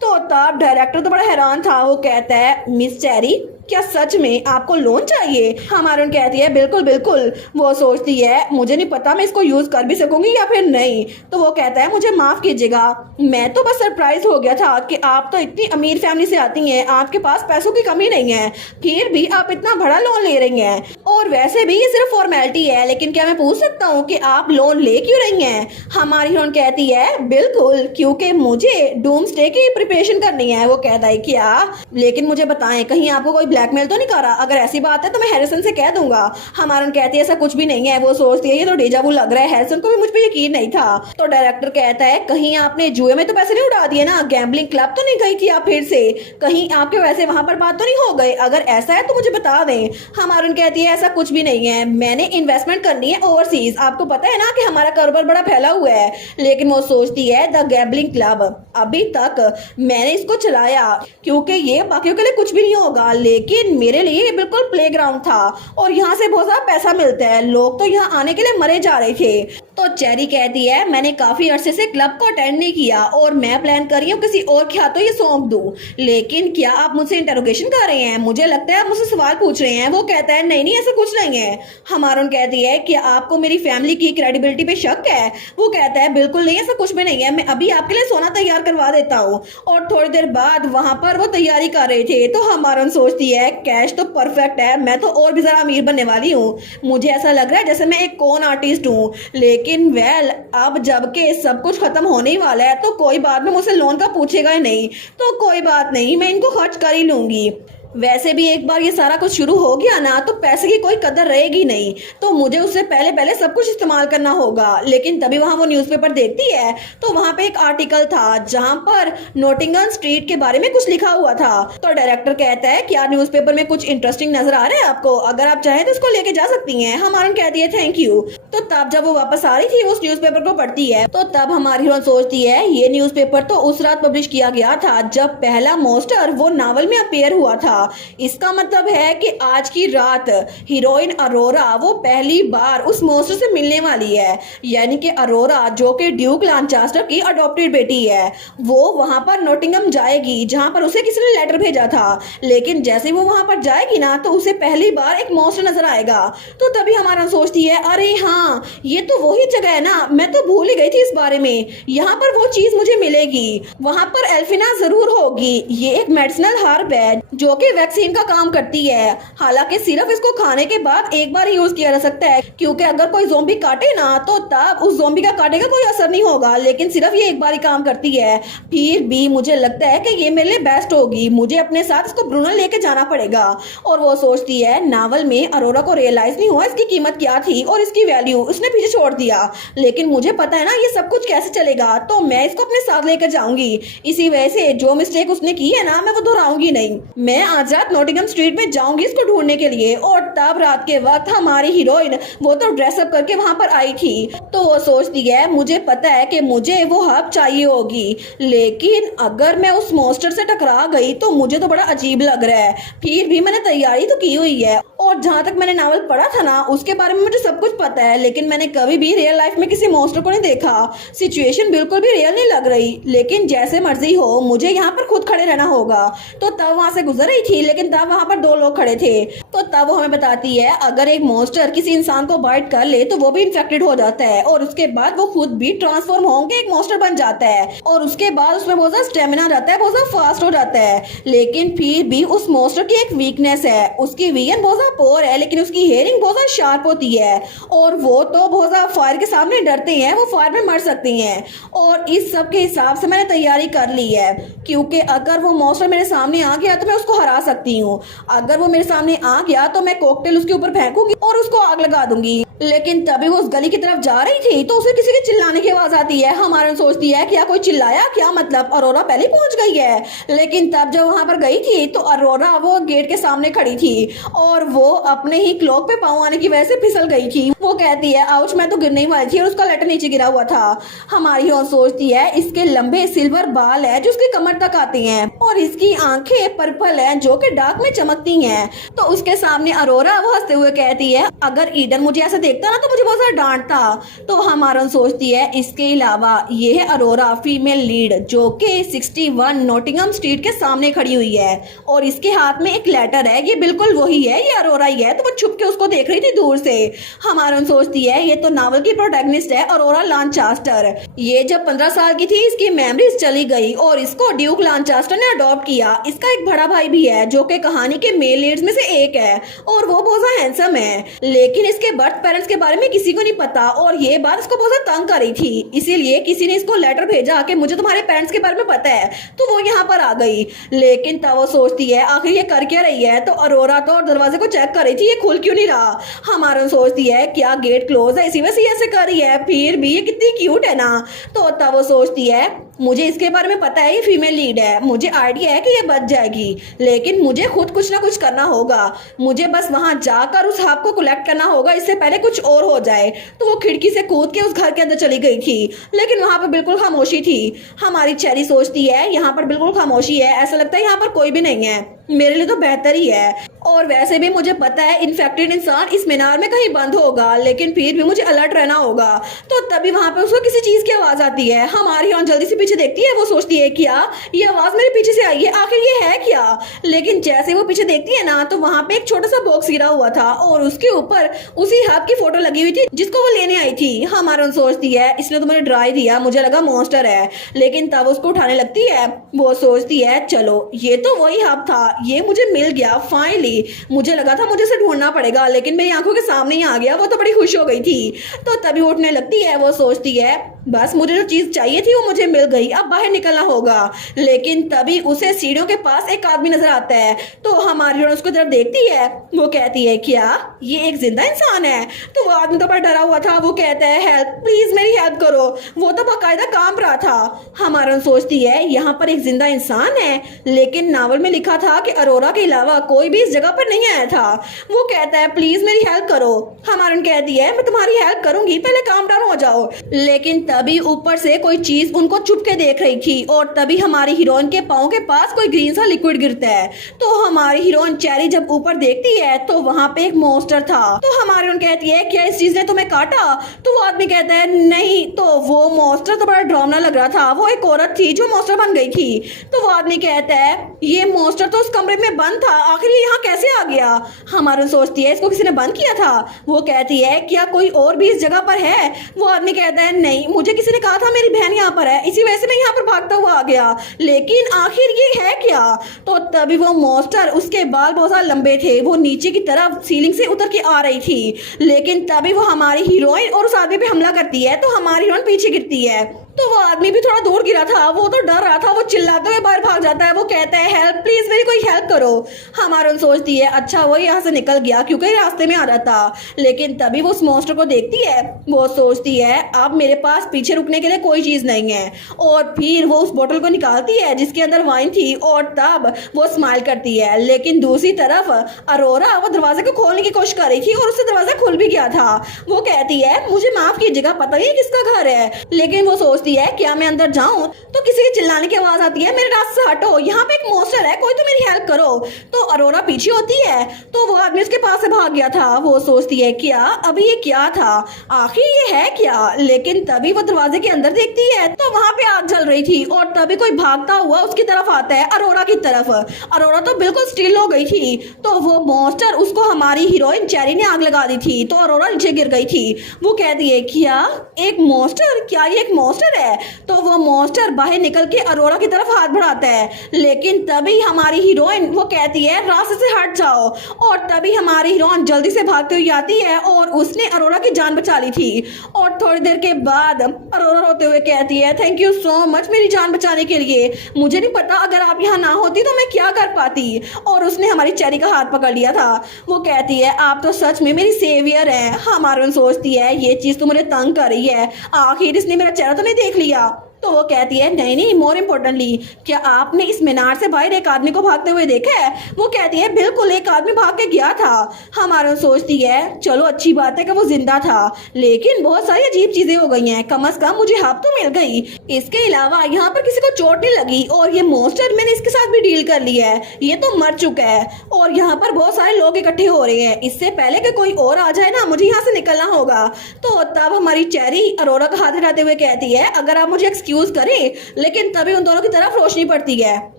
तो तब डायरेक्टर तो बड़ा हैरान था। वो कहता है मिस चेरी क्या सच में आपको लोन चाहिए? हमारून कहती है बिल्कुल बिल्कुल। वो सोचती है मुझे नहीं पता मैं इसको यूज कर भी सकूंगी या फिर नहीं। तो वो कहता है मुझे माफ कीजिएगा, मैं तो बस सरप्राइज हो गया था कि आप तो इतनी अमीर फैमिली से आती हैं, आपके पास पैसों की कमी नहीं है, फिर भी आप इतना बड़ा लोन ले रही हैं। और वैसे भी ये सिर्फ फॉर्मेलिटी है, लेकिन क्या मैं पूछ सकता हूँ कि आप लोन ले क्यों रही हैं? हमारी हीरोइन कहती है बिल्कुल, क्योंकि मुझे डूम्सडे की प्रिपरेशन करनी है। वो कहता है क्या? लेकिन मुझे बताएं कहीं आपको कोई ब्लैकमेल तो नहीं कर रहा? अगर ऐसी बात है तो मैं हैरिसन से कह दूंगा। हमारन कहती है ऐसा कुछ भी नहीं है। वो सोचती है ये तो डेजा वू लग रहा है, हैरिसन को भी मुझ पे यकीन नहीं था। तो डायरेक्टर कहता है कहीं आपने जुए में तो पैसे नहीं उड़ा दिए ना? गैम्बलिंग क्लब तो नहीं गई थी आप फिर से? कहीं आपके वैसे वहां पर बात तो नहीं हो गए? अगर ऐसा है तो मुझे बता दें। हमारन कहती है ऐसा कुछ भी नहीं है, मैंने इन्वेस्टमेंट करनी है ओवरसीज। आपको पता है ना कि हमारा कारोबार बड़ा फैला हुआ है। लेकिन वो सोचती है द गैम्बलिंग क्लब, अभी तक मैंने इसको चलाया क्योंकि ये बाकियों के लिए कुछ भी नहीं होगा, लेकिन मेरे लिए ये बिल्कुल प्लेग्राउंड था और यहाँ से बहुत सारा पैसा मिलता है। लोग तो यहाँ आने के लिए मरे जा रहे थे। तो चेरी कहती है मैंने काफी अरसे से क्लब को अटेंड नहीं किया और मैं प्लान कर रही हूँ किसी और के हाथों ये सौंप दूं। लेकिन क्या आप मुझसे इंटरोगेशन कर रहे हैं? मुझे लगता है आप मुझसे सवाल पूछ रहे हैं। वो कहता है नहीं नहीं ऐसा कुछ नहीं है। हमारून कहती है कि आपको मेरी फैमिली की क्रेडिबिलिटी पे शक है? वो कहता है बिल्कुल नहीं, ऐसा कुछ भी नहीं है, मैं अभी आपके लिए सोना तैयार करवा देता हूँ। और थोड़ी देर बाद वहां पर वो तैयारी कर रहे थे। तो हमारून सोचती है कैश तो परफेक्ट है, मैं तो और भी ज्यादा अमीर बनने वाली हूँ। मुझे ऐसा लग रहा है जैसे मैं एक कॉन आर्टिस्ट हूँ। लेकिन वेल अब जबकि सब कुछ खत्म होने ही वाला है तो कोई बाद में मुझसे लोन का पूछेगा ही नहीं, तो कोई बात नहीं, मैं इनको खर्च कर ही लूंगी। वैसे भी एक बार ये सारा कुछ शुरू हो गया ना तो पैसे की कोई कदर रहेगी नहीं, तो मुझे उससे पहले पहले सब कुछ इस्तेमाल करना होगा। लेकिन तभी वहां वो न्यूज़पेपर देखती है तो वहां पे एक आर्टिकल था जहां पर नोटिंगम स्ट्रीट के बारे में कुछ लिखा हुआ था। तो डायरेक्टर कहता है क्या न्यूज़पेपर में कुछ इंटरेस्टिंग नजर आ रहा है आपको? अगर आप चाहें तो इसको लेके जा सकती हैं। हमारी कहती है थैंक यू। तो तब जब वो वापस आ रही थी उस न्यूज़पेपर को पढ़ती है तो तब हमारी हीरोइन सोचती है ये न्यूज़पेपर तो उस रात पब्लिश किया गया था जब पहला मोस्टर वो नावल में अपेयर हुआ था। इसका मतलब है कि आज की रात हीरोइन अरोरा वो पहली बार उस मोस्टर से मिलने वाली है। यानी कि अरोरा जो कि ड्यूक लांचास्टर की अडॉप्टेड बेटी है, वो वहां पर नोटिंगम जाएगी जहां पर उसे किसी ने लेटर भेजा था। लेकिन जैसे वो वहां पर जाएगी ना तो उसे पहली बार एक मोस्टर नजर आएगा। तो तभी हमारा सोचती है अरे हाँ ये तो वही जगह है ना, मैं तो भूल ही गई थी इस बारे में। यहाँ पर वो चीज मुझे मिलेगी, वहां पर एल्फिना जरूर होगी। ये एक मेडिसिनल हर्ब है जो कि वैक्सीन का काम करती है। हालांकि सिर्फ इसको खाने के बाद एक बार यूज किया जा सकता है, क्योंकि अगर कोई ज़ोंबी काटे ना तो तब उस ज़ोंबी का काटे का कोई असर नहीं होगा, लेकिन सिर्फ ये एक बार ही काम करती है। फिर भी मुझे लगता है कि ये मेरे लिए बेस्ट होगी, मुझे अपने साथ इसको ब्रूनल लेके जाना पड़ेगा। और वो सोचती है नावल में अरोरा को रियलाइज नहीं हुआ इसकी कीमत क्या थी और इसकी वैल्यू, उसने पीछे छोड़ दिया। लेकिन मुझे पता है ना ये सब कुछ कैसे चलेगा, तो मैं इसको अपने साथ लेकर जाऊंगी। इसी वजह से जो मिस्टेक उसने की है ना मैं वो दोहराऊंगी नहीं। मैं आज रात नॉटिंगम स्ट्रीट में जाऊंगी इसको ढूंढने के लिए। और तब रात के वक्त हमारी हीरोइन वो तो ड्रेसअप करके वहां पर आई थी। तो वो सोचती है मुझे पता है कि मुझे वो हब चाहिए होगी, लेकिन अगर मैं उस मोस्टर से टकरा गई तो मुझे तो बड़ा अजीब लग रहा है। फिर भी मैंने तैयारी तो की हुई है और जहाँ तक मैंने नावल पढ़ा था ना उसके बारे में मुझे सब कुछ पता है, लेकिन मैंने कभी भी रियल लाइफ में किसी मोस्टर को नहीं देखा। सिचुएशन बिल्कुल भी रियल नहीं लग रही, लेकिन जैसे मर्जी हो मुझे यहाँ पर खुद खड़े रहना होगा। तो तब वहां से गुजर रही थी, लेकिन तब वहां पर दो लोग खड़े थे। तो तब वो हमें बताती है अगर एक मोस्टर किसी इंसान को बाइट कर ले तो वो भी इन्फेक्टेड हो जाता है और उसके बाद वो खुद भी ट्रांसफॉर्म होकर एक मोस्टर बन जाता है और उसके बाद उसमें बहुत ज्यादा स्टेमिना आ जाता है, बहुत ज्यादा फास्ट हो जाता है। लेकिन फिर भी उस मोस्टर की एक वीकनेस है, उसकी विजन बहुत ज्यादा पोर है, लेकिन उसकी हेयरिंग बहुत ज्यादा शार्प होती है और वो तो बहुत ज्यादा फायर के सामने डरते हैं, वो फायर में मर सकते हैं। और इस सब के हिसाब से मैंने तैयारी कर ली है, क्योंकि अगर वो मोस्टर मेरे सामने आ गया तो मैं उसको हरा सकती हूँ। अगर वो मेरे सामने आ गया तो मैं कॉकटेल उसके ऊपर फेंकूंगी और उसको आग लगा दूंगी। लेकिन तभी वो उस गली की तरफ जा रही थी तो उसे किसी के चिल्लाने की आवाज आती है। हमारे सोचती है क्या कोई चिल्लाया, क्या मतलब अरोरा पहले पहुंच गई है। लेकिन तब जब वहां पर गई थी तो अरोरा वो गेट के सामने खड़ी थी और वो अपने ही क्लॉक पे पाँव आने की वजह से फिसल गई थी। वो कहती है आउच मैं तो गिरने वाली थी और उसका लेटर नीचे गिरा हुआ था। हमारी और सोचती है इसके लंबे सिल्वर बाल है जो उसकी कमर तक आते हैं और इसकी आंखें पर्पल है जो कि डार्क में चमकती हैं। तो उसके सामने अरोरा वो हंसते हुए कहती है अगर ईडन मुझे ऐसे देखता ना तो मुझे बहुत सारा डांटता। तो हमारन सोचती है इसके अलावा ये है अरोरा फीमेल लीड जो कि 61 नॉटिंघम स्ट्रीट के सामने खड़ी हुई है और इसके हाथ में एक लेटर है। ये बिल्कुल वही है, ये अरोरा ही है। तो वो छुप के उसको देख रही थी दूर से। हमारन सोचती है ये तो नावल की प्रोटैगनिस्ट है अरोरा लांचास्टर। ये जब 15 साल की थी इसकी मेमोरीज चली गई और इसको ड्यूक लांचास्टर ने अडॉप्ट किया। इसका एक बड़ा भाई भी है जो कि कहानी के मेल लीड्स में से एक है और वो बहुत ज्यादा हैंडसम है, लेकिन इसके बर्थ पेरेंट्स के बारे में किसी को नहीं पता और ये बात इसको बहुत ज्यादा तंग कर रही थी। इसीलिए किसी ने इसको लेटर भेजा कि मुझे तुम्हारे पेरेंट्स के बारे में पता है, तो वो यहाँ पर आ गई। लेकिन तब वो सोचती है आखिर ये कर क्या रही है। तो अरोरा तो दरवाजे को चेक कर रही थी, ये खुल क्यों नहीं रहा। हमारा सोचती है क्या गेट क्लोज है इसी वजह से ऐसे कर रही है, फिर भी ये कितनी क्यूट है ना। तो तब वो सोचती है मुझे इसके बारे में पता है, ये फीमेल लीड है, मुझे आइडिया है कि ये बच जाएगी, लेकिन मुझे खुद कुछ ना कुछ करना होगा। मुझे बस वहां जाकर उस हाफ को कलेक्ट करना होगा इससे पहले कुछ और हो जाए। तो वो खिड़की से कूद के उस घर के अंदर चली गई थी, लेकिन वहां पर बिल्कुल खामोशी थी। हमारी चेरी सोचती है यहाँ पर बिल्कुल खामोशी है, ऐसा लगता है यहाँ पर कोई भी नहीं है, मेरे लिए तो बेहतर ही है। और वैसे भी मुझे पता है इन्फेक्टेड इंसान इस मीनार में कहीं बंद होगा, लेकिन फिर भी मुझे अलर्ट रहना होगा। तो तभी वहां पे उसको किसी चीज की आवाज आती है। हमारी ऑन जल्दी से पीछे देखती है, वो सोचती है क्या ये आवाज मेरे पीछे से आई है, आखिर ये है क्या। लेकिन जैसे वो पीछे देखती है ना तो वहां पे एक छोटा सा बॉक्स गिरा हुआ था और उसके ऊपर उसी हब की फोटो लगी हुई थी जिसको वो लेने आई थी। हमारा सोचती है इसने तो मुझे डरा ही दिया, मुझे लगा मॉन्स्टर है, लेकिन तब उसको उठाने लगती है। वो सोचती है चलो ये तो वही हब था, ये मुझे मिल गया फाइनली। मुझे लगा था मुझे इसे ढूंढना पड़ेगा, लेकिन मेरी आंखों के सामने ही आ गया। वो तो बड़ी खुश हो गई थी। तो तभी उठने लगती है। वो सोचती है बस मुझे जो चीज चाहिए थी वो मुझे मिल गई, अब बाहर निकलना होगा। लेकिन तभी उसे सीढ़ियों के पास एक आदमी नजर आता है। तो हमारी उसको जब देखती है वो कहती है क्या ये एक जिंदा इंसान है। तो वो आदमी तो बड़ा डरा हुआ था, वो कहता है हेल्प प्लीज मेरी हेल्प करो। वो तो बाकायदा कांप रहा था। हमारा सोचती है यहाँ पर एक जिंदा इंसान है, लेकिन नावल में लिखा था कि अरोरा के अलावा कोई भी इस जगह पर नहीं आया था। वो कहता है प्लीज मेरी हेल्प करो। हमारा कहती है मैं तुम्हारी हेल्प करूंगी, पहले काम डाउन हो जाओ। लेकिन तभी ऊपर से कोई चीज उनको छुप के देख रही थी और तभी हमारी हीरोइन के पाँव के पास कोई ग्रीन सा लिक्विड गिरता है। तो हमारी हीरोइन चेरी जब ऊपर देखती है तो वहां पे एक मॉन्स्टर था। तो हमारी हीरोइन कहती है क्या इस चीज ने तुम्हें काटा। तो वो आदमी कहता है नहीं। तो वो मॉन्स्टर तो बड़ा डरावना लग रहा था, वो एक औरत थी जो मॉन्स्टर बन गई थी। तो वो आदमी कहता है ये मॉन्स्टर तो उस कमरे में बंद था, आखिर ये यहाँ कैसे आ गया। हमारी सोचती है इसको किसी ने बंद किया था। वो कहती है क्या कोई और भी इस जगह पर है। वो आदमी कहता है नहीं, मुझे किसी ने कहा था मेरी बहन यहाँ पर है, इसी वजह से मैं यहाँ पर भागता हुआ आ गया, लेकिन आखिर ये है क्या। तो तभी वो मॉन्स्टर, उसके बाल बहुत ज्यादा लंबे थे, वो नीचे की तरफ सीलिंग से उतर के आ रही थी। लेकिन तभी वो हमारी हीरोइन और उस आदमी पे हमला करती है। तो हमारी हीरोइन पीछे गिरती है। तो वो आदमी भी थोड़ा दूर गिरा था, वो तो डर रहा था, वो चिल्लाते हुए बाहर भाग जाता है। वो कहता है हेल्प प्लीज मेरी कोई हेल्प करो। हमारा सोचती है अच्छा वो यहाँ से निकल गया क्योंकि रास्ते में आ रहा था। लेकिन तभी वो उस मॉन्स्टर को देखती है। वो सोचती है अब मेरे पास पीछे रुकने के लिए कोई चीज नहीं है। और फिर वो उस बोतल को निकालती है जिसके अंदर वाइन थी और तब वो स्माइल करती है। लेकिन दूसरी तरफ अरोरा वो दरवाजे को खोलने की कोशिश कर रही थी और उससे दरवाजा खुल भी गया था। वो कहती है मुझे माफ कीजिएगा, पता नहीं किसका घर है। लेकिन वो सोचती है क्या मैं अंदर जाऊं। तो किसी के चिल्लाने की आवाज आती है मेरे रास्ते से हटो, यहाँ पे एक मॉन्स्टर है, कोई तो मेरी हेल्प करो। तो अरोरा पीछे होती है। तो वो आदमी उसके पास से भाग गया था। वो सोचती है क्या अभी ये क्या था, आखिर ये है क्या। लेकिन तभी वो दरवाजे के अंदर देखती है तो वहां पे आग जल रही थी और तभी कोई भागता हुआ उसकी तरफ आता है, अरोरा की तरफ। अरोरा तो बिल्कुल स्टिल हो गई थी। तो वो मॉन्स्टर, उसको हमारी हीरोइन चेरी ने आग लगा दी थी, तो अरोरा नीचे गिर गई थी। वो कहती है क्या एक मॉन्स्टर, क्या ये एक मॉन्स्टर है। तो वो मॉन्स्टर बाहर निकल के अरोरा की तरफ हाथ बढ़ाता है। लेकिन तभी हमारी हीरोइन वो कहती है रास्ते से हट जाओ। और तभी हमारी हीरोइन जल्दी से भागते हुए आती है और उसने अरोरा की जान बचा ली थी। और थोड़ी देर के बाद अरोरा रोते हुए कहती है थैंक यू सो मच मेरी जान बचाने के लिए, मुझे नहीं पता अगर आप यहाँ ना होती तो मैं क्या कर पाती। और उसने हमारी चेरी का हाथ पकड़ लिया था। वो कहती है आप तो सच में मेरी सेवियर है। हमारी सोचती है ये चीज तो मुझे तंग कर रही है, आखिर इसने मेरा चेहरा तो नहीं देख लिया। तो वो कहती है नहीं नहीं, मोर इम्पोर्टेंटली क्या आपने इस मीनार से बाहर एक आदमी को भागते हुए देखा है? वो कहती है बिल्कुल, एक आदमी भाग के गया था। हमारा सोचती है चलो अच्छी बात है कि वो जिंदा था, लेकिन बहुत सारी अजीब चीजें हो गई हैं, कम से कम मुझे हब तो मिल गई। इसके अलावा यहाँ पर किसी को चोट नहीं लगी और ये मॉन्स्टर मैंने इसके साथ भी डील कर लिया है, ये तो मर चुका है और यहाँ पर बहुत सारे लोग इकट्ठे हो रहे हैं। इससे पहले कि कोई और आ जाए ना, मुझे यहाँ से निकलना होगा। तो तब हमारी चेरी अरोरा का हाथ हिलाते हुए कहती है अगर आप मुझे एक्सक्यूज करें, लेकिन तभी उन दोनों की तरफ रोशनी पड़ती है।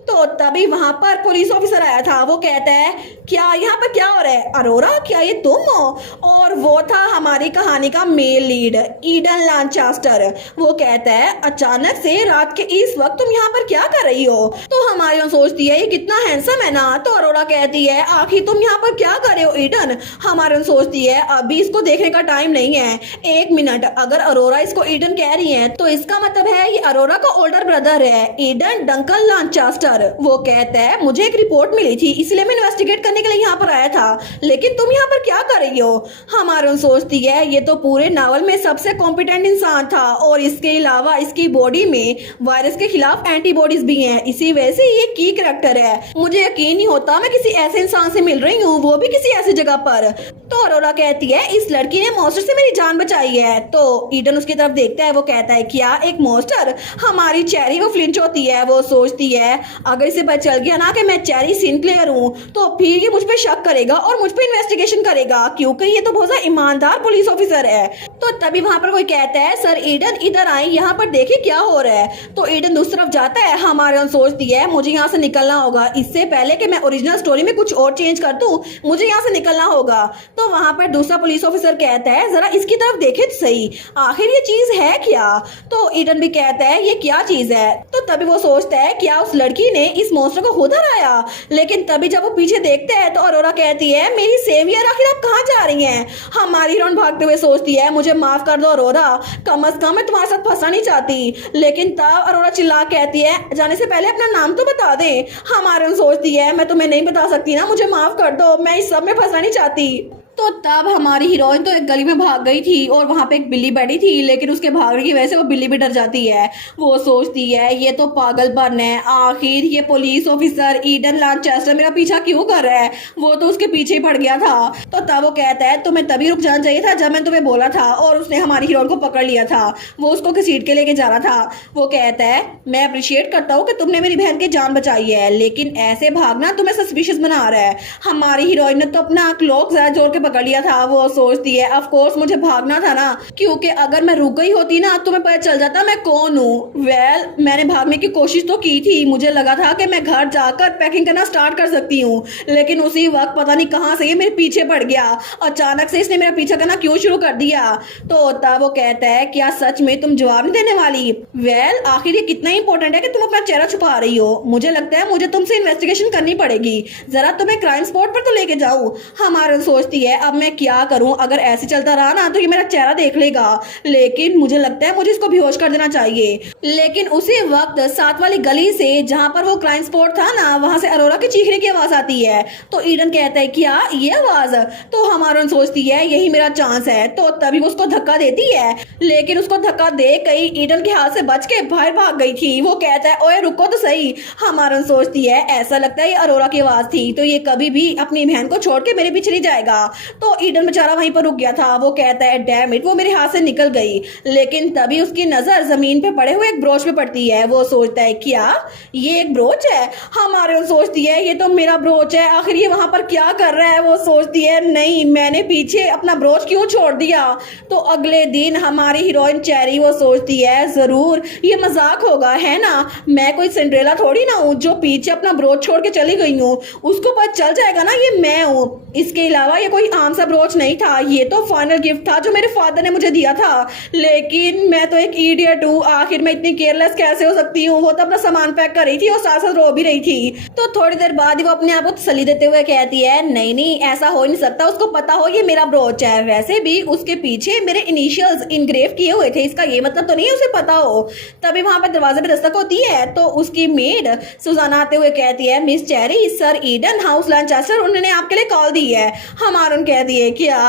तो तभी वहां पर पुलिस ऑफिसर आया था। वो कहता है क्या यहाँ पर क्या हो रहा है? अरोरा क्या ये तुम हो? और वो था हमारी कहानी का मेल लीड ईडन लैनचेस्टर। वो कहता है अचानक से रात के इस वक्त तुम यहाँ पर क्या कर रही हो? तो हमारी सोचती है ये कितना हैंडसम है ना। तो अरोरा कहती है आखिर तुम यहाँ पर क्या कर रहे हो ईडन? हमारी सोचती है अभी इसको देखने का टाइम नहीं है, एक मिनट। अगर अरोरा इसको ईडन कह रही है तो इसका मतलब है ये अरोरा का ओल्डर ब्रदर है, ईडन डंकन लैनचेस्टर। वो कहता है मुझे एक रिपोर्ट मिली थी इसलिए मैं इन्वेस्टिगेट करने के लिए यहाँ पर आया था, लेकिन तुम यहाँ पर क्या कर रही हो? हमारी सोचती है ये तो पूरे नावल में सबसे कॉम्पिटेंट इंसान था और इसके अलावा इसकी बॉडी में वायरस के खिलाफ एंटीबॉडीज भी हैं, इसी वजह से ये की कैरेक्टर है। मुझे यकीन नहीं होता मैं किसी ऐसे इंसान से मिल रही हूँ, वो भी किसी ऐसी जगह पर। तो अरोरा कहती है इस लड़की ने मॉन्स्टर से मेरी जान बचाई है। तो ईडन उसकी तरफ देखता है। वो कहता है क्या एक मॉन्स्टर? हमारी चेरी वो फ्लिंच होती है। वो सोचती है अगर इसे पता चल गया ना कि मैं चेरी सिंक्लेयर हूँ तो फिर ये मुझ पे शक करेगा और मुझ पे इन्वेस्टिगेशन करेगा, क्योंकि ये तो बहुत ज्यादा ईमानदार पुलिस ऑफिसर है। तो तभी वहां पर कोई कहता है सर ईडन इधर आए, यहाँ पर देखिए क्या हो रहा है। तो ईडन दूसरी तरफ जाता है। हमारे सोचती है मुझे यहाँ से निकलना होगा, इससे पहले कि मैं ओरिजिनल स्टोरी में कुछ और चेंज कर दूं, मुझे यहाँ से निकलना होगा। तो वहां पर दूसरा पुलिस ऑफिसर कहता है जरा इसकी तरफ देखे तो सही, आखिर ये चीज है क्या? तो ईडन भी कहता है ये क्या चीज है? तो तभी वो सोचता है क्या उस लड़की ने इस मॉन्स्टर को खुद हराया? लेकिन तभी जब वो पीछे देखते हैं तो अरोरा कहती है मेरी सेवियर आखिर आप कहाँ जा रही हैं? हमारी हीरोइन भागते हुए सोचती है मुझे माफ कर दो अरोरा, कम से कम मैं तुम्हारे साथ फंसना नहीं चाहती। लेकिन तब अरोरा चिल्ला कहती है जाने से पहले अपना नाम तो बता दे। हमारी सोचती है मैं तुम्हें नहीं बता सकती ना, मुझे माफ कर दो, मैं इस सब में फंसना नहीं चाहती। तो तब हमारी हीरोइन तो एक गली में भाग गई थी और वहां पे एक बिल्ली बैठी थी, लेकिन उसके भागने की वजह से वो बिल्ली भी डर जाती है। वो सोचती है ये तो पागलपन है, आखिर ये पुलिस ऑफिसर ईडन लैनचेस्टर मेरा पीछा क्यों कर रहा है? वो तो उसके पीछे ही पड़ गया था। तो तब वो कहता है तुम्हें तभी रुक जाना चाहिए था जब मैंने तुम्हें बोला था, और उसने हमारी हीरोइन को पकड़ लिया था। वो उसको घसीट के लेके जा रहा था। वो कहता है मैं अप्रिशिएट करता हूँ कि तुमने मेरी बहन की जान बचाई है, लेकिन ऐसे भागना तुम्हें सस्पिशियस बना रहा है। हमारी हीरोइन ने तो अपना क्लॉक जरा जोर के पकड़ लिया था। वो सोचती है ऑफ कोर्स मुझे भागना था ना, क्योंकि अगर मैं रुक गई होती ना तुम्हें पता चल जाता मैं कौन हूँ। वेल मैंने भागने की कोशिश तो की थी, मुझे लगा था कि मैं घर जाकर पैकिंग करना स्टार्ट कर सकती हूँ, लेकिन उसी वक्त पता नहीं कहाँ से ये मेरे पीछे पड़ गया। अचानक से इसने मेरा पीछा करना क्यों शुरू कर दिया? तो तब वो कहता है क्या सच में तुम जवाब नहीं देने वाली? वेल आखिर ये कितना इंपॉर्टेंट है कि तुम अपना चेहरा छुपा रही हो? मुझे लगता है मुझे तुमसे इन्वेस्टिगेशन करनी पड़ेगी, जरा तुम्हें क्राइम स्पॉट पर तो लेके जाऊं। हमारी सोचती है अब मैं क्या करूं, अगर ऐसे चलता रहा ना तो ये मेरा चेहरा देख लेगा, लेकिन मुझे लगता है मुझे इसको बेहोश कर देना चाहिए। लेकिन उसी वक्त साथ वाली गली से जहां पर वो क्राइम स्पॉट था ना, वहां से अरोरा के चीखने की आवाज आती है। तो ईडन कहता है क्या ये आवाज? तो हमारा सोचती है यही मेरा चांस है। तो तभी वो उसको धक्का देती है, लेकिन उसको धक्का दे कई ईडन के हाथ से बच के बाहर भाग गई थी। वो कहता है ओए रुको तो सही। हमारा सोचती है ऐसा लगता है ये अरोरा की आवाज थी, तो ये कभी भी अपनी बहन को छोड़ के मेरे पीछे नहीं जाएगा। तो ईडन बेचारा वहीं पर रुक गया था। वो कहता है डैम इट, वो मेरे हाथ से निकल गई। लेकिन तभी उसकी नजर जमीन पे पड़े हुए एक ब्रोच पे पड़ती है। वो सोचता है क्या ये एक ब्रोच है? हमारे सोचती है ये तो मेरा ब्रोच है, आखिर ये वहां पर क्या कर रहा है? वो सोचती है नहीं मैंने पीछे अपना ब्रोच क्यों छोड़ दिया। तो अगले दिन हमारी हीरोइन चेरी वो सोचती है जरूर ये मजाक होगा है ना, मैं कोई सिंड्रेला थोड़ी ना हूँ जो पीछे अपना ब्रोच छोड़ के चली गई हूँ, उसको पता चल जाएगा ना ये मैं हूँ। इसके अलावा ये कोई आम सा ब्रोच नहीं था, ये तो फाइनल गिफ्ट था जो मेरे फादर ने मुझे दिया था। लेकिन मैं तो एक इडियट हूँ, आखिर मैं इतनी केयरलेस कैसे हो सकती हूँ। वो तो अपना सामान पैक कर रही थी और साथ साथ रो भी रही थी। तो थोड़ी देर बाद ही वो अपने आप को तसल्ली देते हुए कहती है नहीं नहीं ऐसा हो नहीं सकता, उसको पता हो ये मेरा ब्रोच है। वैसे भी उसके पीछे मेरे इनिशियल्स इनग्रेव किए हुए थे, इसका ये मतलब तो नहीं उसे पता हो। तभी वहां पर दरवाजे पे दस्तक होती है तो उसकी मेड सुजाना आते हुए कहती है miss Cherry, sir Eden House Lanchester उन्होंने आपके लिए कॉल दी है। हमारून कहती है क्या?